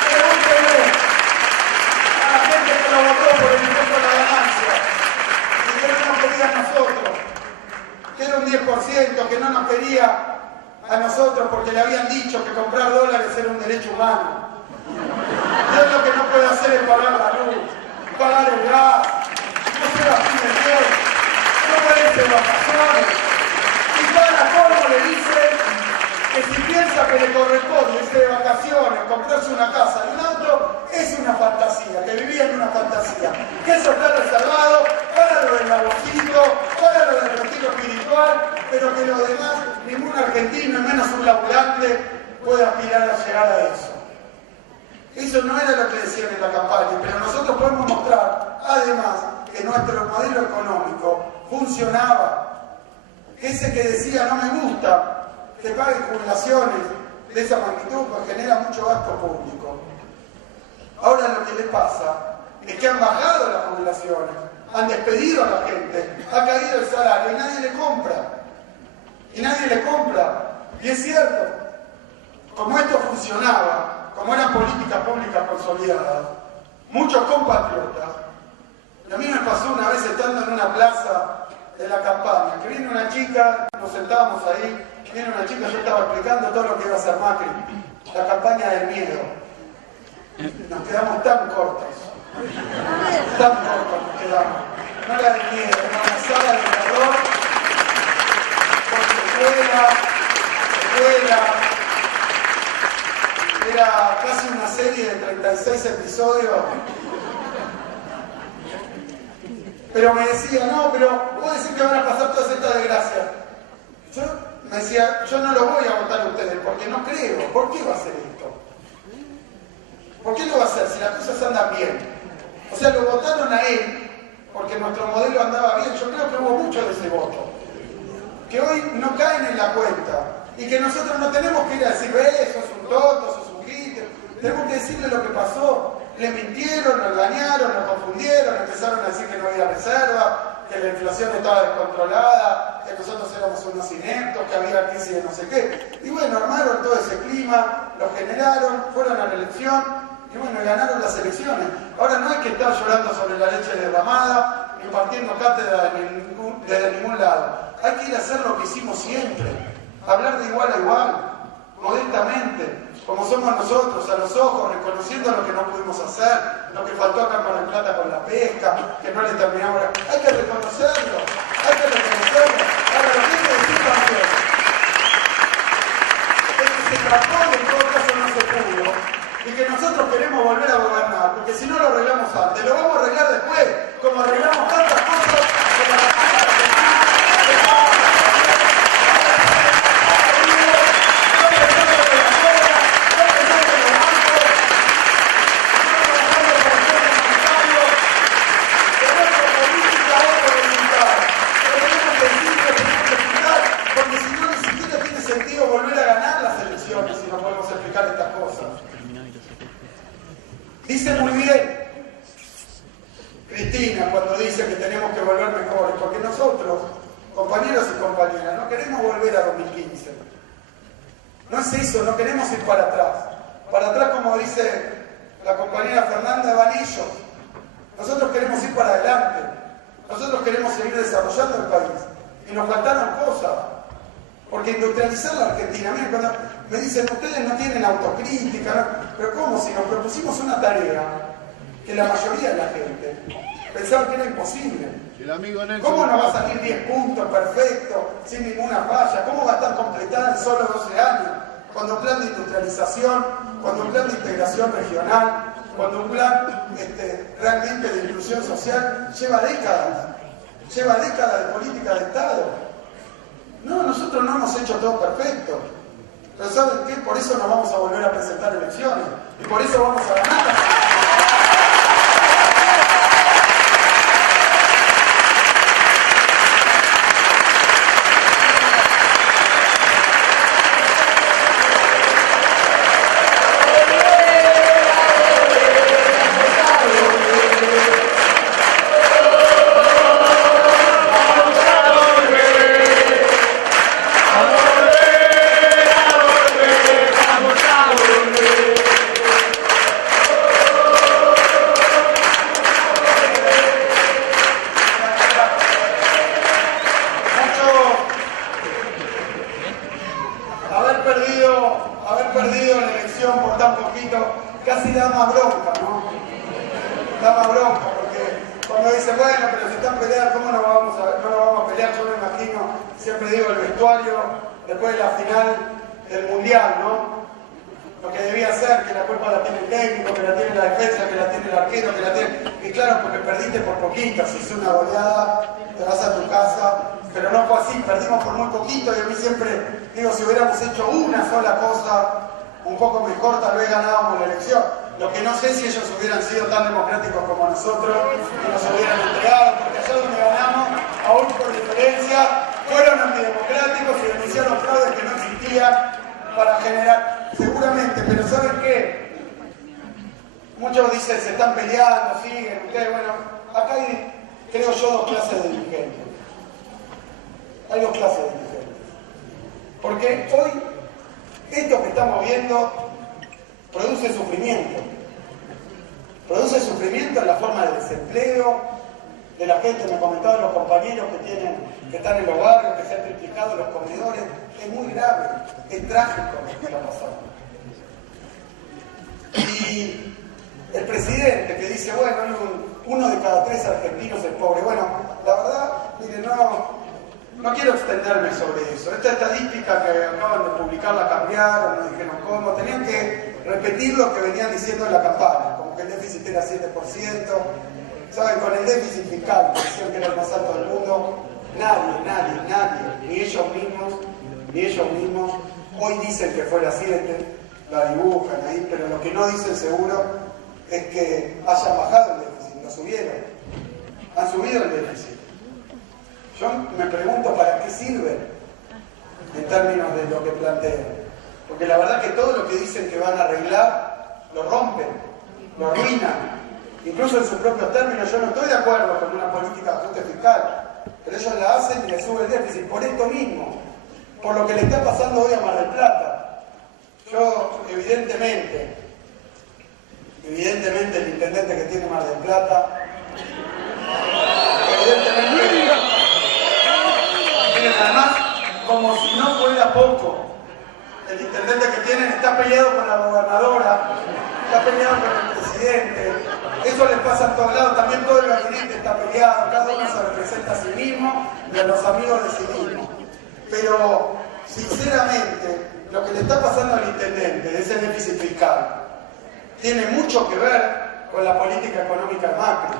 Pregúntenle a la gente que lo votó por el impuesto a la ganancia y que no nos quería a nosotros, que era un 10%, que no nos quería a nosotros porque le habían dicho que comprar dólares era un derecho humano. Yo lo que no puede hacer es pagar la luz, pagar el gas, no se va a fin de mes, no merece vacaciones. Y cada colmo le dice que si piensa que le corresponde irse de vacaciones, comprarse una casa y un auto, es una fantasía, que vivía en una fantasía. Que eso está reservado para lo del laborcito, para lo del retiro espiritual, pero que lo demás, ningún argentino, menos un laburante, puede aspirar a llegar a eso. Eso no era lo que decían en la campaña, pero nosotros podemos mostrar, además, que nuestro modelo económico funcionaba. Ese que decía, no me gusta que paguen jubilaciones de esa magnitud, pues genera mucho gasto público. Ahora lo que le pasa es que han bajado las jubilaciones, han despedido a la gente, ha caído el salario y nadie le compra. Y nadie le compra. Y es cierto, como esto funcionaba, como eran políticas públicas consolidadas, muchos compatriotas, y a mí me pasó una vez estando en una plaza de la campaña, que viene una chica, nos sentábamos ahí, viene una chica, yo estaba explicando todo lo que iba a hacer Macri, la campaña del miedo. Nos quedamos tan cortos nos quedamos. No era de miedo, era una sala de terror, con secuela, era casi una serie de 36 episodios. Pero me decía, no, pero vos decís que van a pasar todas estas desgracias. Yo me decía, yo no lo voy a votar a ustedes porque no creo. ¿Por qué va a hacer esto? ¿Por qué lo va a hacer si las cosas andan bien? O sea, lo votaron a él porque nuestro modelo andaba bien. Yo creo que hubo mucho de ese voto que hoy no caen en la cuenta y que nosotros no tenemos que ir a decir, sos un tonto, sos un gite. Tenemos que decirle lo que pasó. Le mintieron, nos engañaron, nos confundieron, empezaron a decir que no había reserva, que la inflación estaba descontrolada, que nosotros éramos unos ineptos, que había crisis de no sé qué. Y bueno, armaron todo ese clima, lo generaron, fueron a la elección y bueno, ganaron las elecciones. Ahora no hay que estar llorando sobre la leche derramada ni partiendo cátedra desde ningún lado. Hay que ir a hacer lo que hicimos siempre, hablar de igual a igual, modestamente, como somos nosotros, a los ojos, reconociendo lo que no pudimos hacer, lo que faltó acá en Mar del Plata con la pesca, que no le terminamos. Hay que reconocerlo, hay que reconocerlo. Ahora, lo que hay que decir también es que se trató y en todo caso no se pudo, y que nosotros queremos volver a gobernar, porque si no lo arreglamos antes, lo vamos a arreglar después, como arreglamos tantas cosas como la dice muy bien Cristina cuando dice que tenemos que volver mejores, porque nosotros, compañeros y compañeras, no queremos volver a 2015. No es eso, no queremos ir para atrás. Para atrás, como dice la compañera Fernanda, van ellos. Nosotros queremos ir para adelante. Nosotros queremos seguir desarrollando el país. Y nos faltaron cosas. Porque industrializar la Argentina, miren, cuando me dicen, ustedes no tienen autocrítica, ¿no? Pero ¿cómo? Si nos propusimos una tarea que la mayoría de la gente pensaba que era imposible. ¿Cómo nos va a salir 10 puntos perfectos, sin ninguna falla? ¿Cómo va a estar completada en solo 12 años? Cuando un plan de industrialización, cuando un plan de integración regional cuando un plan realmente de inclusión social lleva décadas de política de Estado. No, nosotros no hemos hecho todo perfecto. Pero ¿saben qué? Por eso nos vamos a volver a presentar elecciones. Y por eso vamos a ganar. Haber perdido la elección por tan poquito, casi da más bronca, ¿no? Da más bronca, porque cuando dice, bueno, pero si están peleando, ¿cómo no vamos a pelear? Yo me imagino, siempre digo, el vestuario, después de la final del Mundial, ¿no? Lo que debía ser, que la culpa la tiene el técnico, que la tiene la defensa, que la tiene el arquero, que la tiene... Y claro, porque perdiste por poquito, si hizo una goleada, te vas a tu casa, pero no fue así, perdimos por muy poquito y a mí siempre digo, si hubiéramos hecho una sola cosa un poco mejor, tal vez ganábamos la elección. Lo que no sé si ellos hubieran sido tan democráticos como nosotros y nos hubieran entregado, porque allá donde ganamos, aún por diferencia, fueron antidemocráticos y denunciaron fraudes que no existían para generar, seguramente, pero ¿saben qué? Muchos dicen, se están peleando, siguen, ustedes, bueno, acá hay, creo yo, dos clases de dirigentes. Hay dos clases de dirigentes. Porque hoy, esto que estamos viendo produce sufrimiento. Produce sufrimiento en la forma de desempleo, de la gente, me comentaban los compañeros que están en los barrios, que se han triplicado los comedores. Es muy grave, es trágico lo que está pasando. Y el presidente que dice, bueno, uno de cada 3 argentinos es pobre. Bueno, la verdad, miren, no quiero extenderme sobre eso. Esta estadística que acaban de publicar la cambiaron, no dijeron cómo. Tenían que repetir lo que venían diciendo en la campaña, como que el déficit era 7%. ¿Saben? Con el déficit fiscal, que decían que era el más alto del mundo, nadie, ni ellos mismos, hoy dicen que fuera 7, la dibujan ahí, pero lo que no dicen seguro es que hayan bajado el déficit, lo subieron. Han subido el déficit. Yo me pregunto para qué sirve en términos de lo que plantean. Porque la verdad que todo lo que dicen que van a arreglar, lo rompen, lo arruinan. Incluso en sus propios términos, yo no estoy de acuerdo con una política de ajuste fiscal, pero ellos la hacen y le suben el déficit por esto mismo, por lo que le está pasando hoy a Mar del Plata. Yo, evidentemente el intendente que tiene Mar del Plata, evidentemente, miren, además, como si no fuera poco, el intendente que tienen está peleado con la gobernadora, está peleado con el presidente, eso les pasa en todos lados, también todo el gabinete está peleado, cada uno se representa a sí mismo y a los amigos de sí mismo. Pero, sinceramente, lo que le está pasando al intendente de ese déficit fiscal tiene mucho que ver con la política económica de Macri.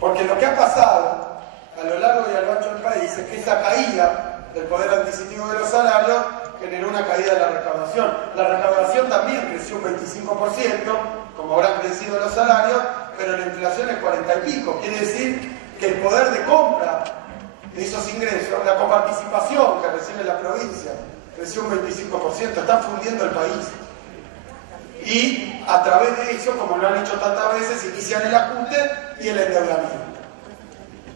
Porque lo que ha pasado a lo largo y a lo ancho del país es que esa caída del poder adquisitivo de los salarios generó una caída de la recaudación. La recaudación también creció un 25%, como habrán crecido los salarios, pero la inflación es 40 y pico. Quiere decir que el poder de compra de esos ingresos, la coparticipación que recibe la provincia, creció un 25%, están fundiendo el país. Y a través de eso, como lo han hecho tantas veces, inician el ajuste y el endeudamiento.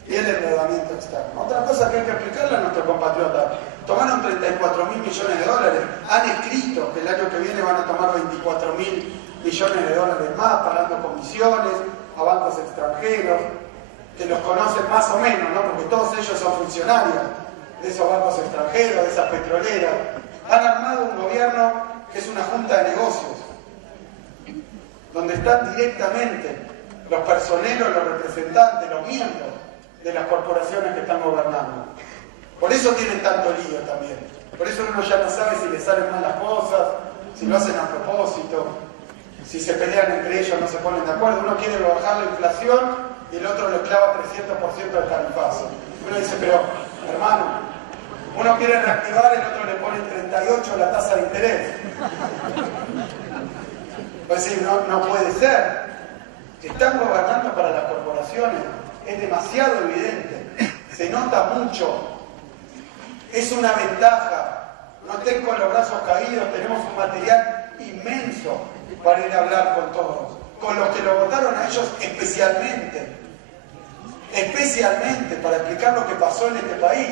Y el endeudamiento externo. Otra cosa que hay que explicarle a nuestros compatriotas. Tomaron 34.000 millones de dólares. Han escrito que el año que viene van a tomar 24.000 millones de dólares más, pagando comisiones a bancos extranjeros, que los conocen más o menos, ¿no? Porque todos ellos son funcionarios de esos bancos extranjeros, de esas petroleras. Han armado un gobierno que es una junta de negocios, donde están directamente los personeros, los representantes, los miembros de las corporaciones que están gobernando. Por eso tienen tanto lío también. Por eso uno ya no sabe si les salen mal las cosas, si lo hacen a propósito, si se pelean entre ellos, no se ponen de acuerdo. Uno quiere bajar la inflación y el otro le clava 300% de tarifazo. Uno dice, pero hermano, uno quiere reactivar, el otro le pone 38 la tasa de interés. Pues sí, no puede ser. Están gobernando para las corporaciones, es demasiado evidente, se nota mucho, es una ventaja. No estén con los brazos caídos, tenemos un material inmenso para ir a hablar con todos, con los que lo votaron a ellos especialmente para explicar lo que pasó en este país,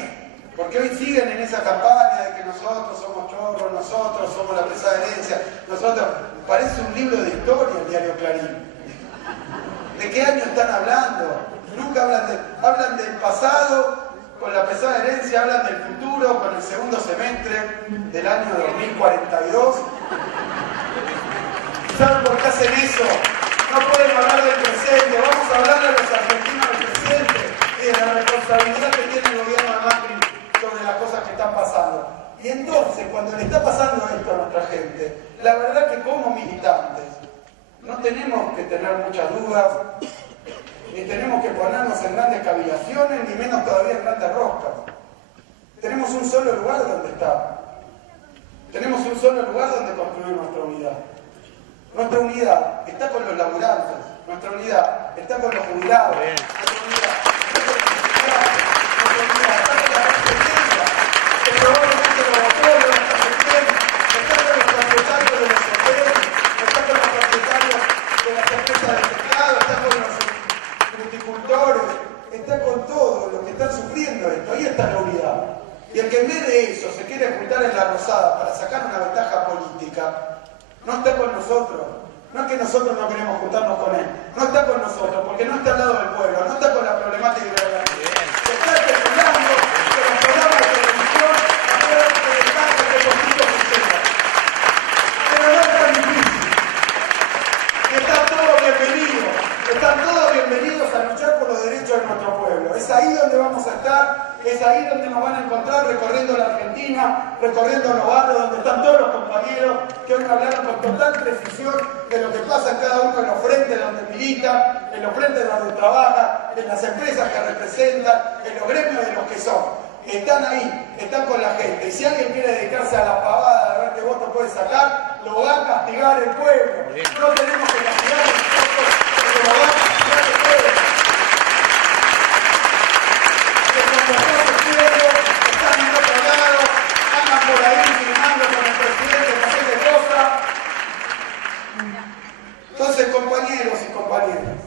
porque hoy siguen en esa campaña de que nosotros somos chorros, nosotros somos la pesada herencia, nosotros, parece un libro de historia el diario Clarín. ¿De qué año están hablando? Nunca hablan del pasado con la pesada herencia, hablan del futuro con el segundo semestre del año 2042. ¿Saben por qué hacen eso? No pueden hablar del presente, vamos a hablar a los argentinos del presente y de la responsabilidad que tiene el gobierno de Macri sobre las cosas que están pasando. Y entonces, cuando le está pasando esto a nuestra gente, la verdad que como militantes, no tenemos que tener muchas dudas, ni tenemos que ponernos en grandes cavilaciones, ni menos todavía en grandes roscas. Tenemos un solo lugar donde estar. Tenemos un solo lugar donde construir nuestra unidad. Nuestra unidad está con los laburantes, nuestra unidad está con los jubilados, nuestra unidad está con los estudiantes, nuestra unidad está con la clase media, que probablemente lo votó de la clase media, está con los propietarios de los hoteles, está con los propietarios de las empresas de pescado, está con los fruticultores, está con todos los que están sufriendo esto. Ahí está la unidad. Y el que en vez de eso se quiere juntar en la rosada para sacar una ventaja política, no está con nosotros. No es que nosotros no queremos juntarnos con él. No está con nosotros, porque no está al lado del pueblo, no está con la problemática de la gente. Está especulando que los programas de televisión afuera de casa que poquito funciona. Pero no es tan difícil. Están todos bienvenidos. Están todos bienvenidos a luchar por los derechos de nuestro pueblo. Es ahí donde vamos a estar, es ahí donde nos van a encontrar recorriendo la Argentina, recorriendo los barrios donde están todos los compañeros que hoy me hablaron con total precisión de lo que pasa en cada uno de los frentes donde militan, en los frentes donde trabajan, en las empresas que representan, en los gremios de los que son. Están ahí, están con la gente. Y si alguien quiere dedicarse a la pavada de ver qué voto puede sacar, lo va a castigar el pueblo. No tenemos que castigar el pueblo, porque lo va a castigar el pueblo. Que cuando están el pueblo, están en otro lado, andan por ahí firmando con el presidente, no sé qué cosa. Entonces, compañeros y compañeras,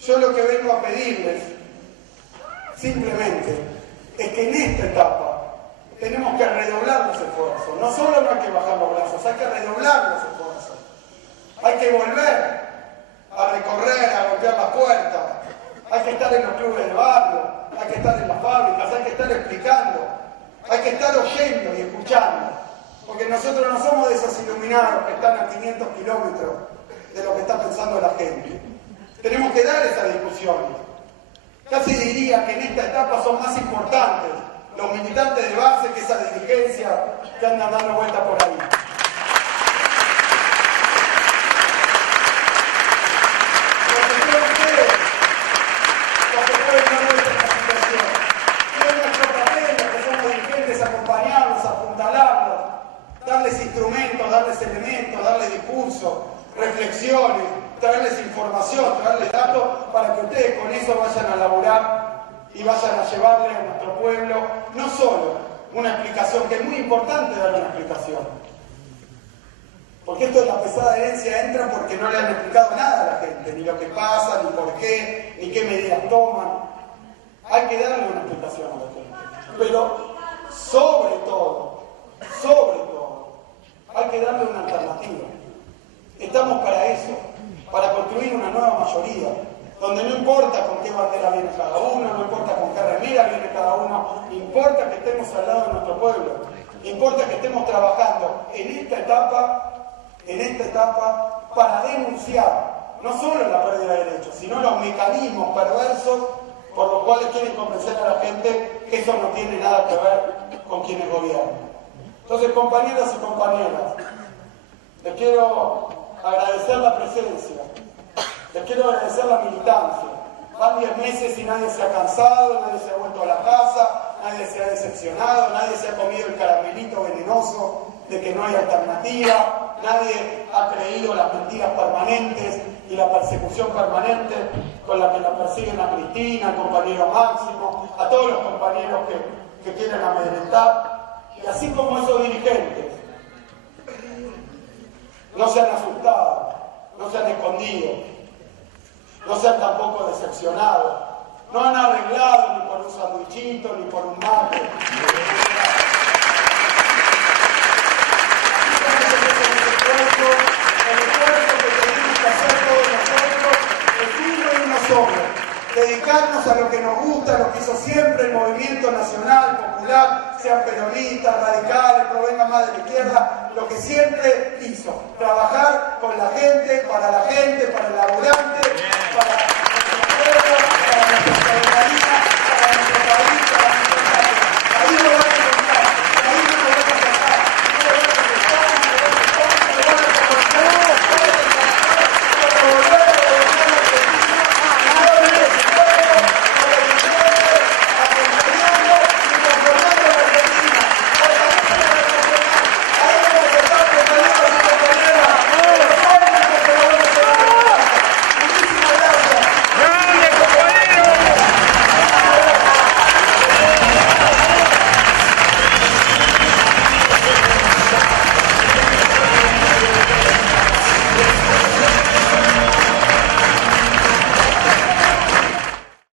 yo lo que vengo a pedirles simplemente es que en esta etapa tenemos que redoblar los esfuerzos. No solo no hay que bajar los brazos, hay que redoblar los esfuerzos. Hay que volver a recorrer, a golpear las puertas. Hay que estar en los clubes de barrio, hay que estar en las fábricas, hay que estar explicando, hay que estar oyendo y escuchando. Porque nosotros no somos de esos iluminados que están a 500 kilómetros de lo que está pensando la gente. Tenemos que dar esas discusiones. Casi diría que en esta etapa son más importantes los militantes de base que esa dirigencia que andan dando vueltas por ahí. Porque son ustedes los que pueden dar vuelta a esta situación. Y es nuestro papel, los que somos dirigentes, acompañarlos, apuntalarlos, darles instrumentos, darles elementos, darles discurso, reflexiones, traerles información, traerles datos para que ustedes con eso vayan a laburar y vayan a llevarle a nuestro pueblo no solo una explicación, que es muy importante dar una explicación, porque esto de la pesada herencia entra porque no le han explicado nada a la gente, ni lo que pasa, ni por qué, ni qué medidas toman. Hay que darle una explicación a la gente, pero sobre todo, hay que darle una alternativa. Estamos para eso, para construir una nueva mayoría, donde no importa con qué bandera viene cada uno, no importa con qué remera viene cada uno, importa que estemos al lado de nuestro pueblo, importa que estemos trabajando en esta etapa para denunciar no solo la pérdida de derechos, sino los mecanismos perversos por los cuales quieren convencer a la gente que eso no tiene nada que ver con quienes gobiernan. Entonces, compañeros y compañeras, les quiero agradecer la presencia, les quiero agradecer la militancia. Van 10 meses y nadie se ha cansado, nadie se ha vuelto a la casa, nadie se ha decepcionado, nadie se ha comido el caramelito venenoso de que no hay alternativa, nadie ha creído las mentiras permanentes y la persecución permanente con la que la persiguen a Cristina, al compañero Máximo, a todos los compañeros que quieren amedrentar. Y así como esos dirigentes no se han asustado, no se han escondido, no se han tampoco decepcionado, no han arreglado ni por un sandwichito ni por un mate. El esfuerzo que tenemos que hacer todos nosotros es uno y uno solo: dedicarnos a lo que nos gusta, lo que hizo siempre el movimiento nacional, popular, sean peronistas, radicales, provengan más de la izquierda, lo que siempre hizo: trabajar con la gente, para el laburante, para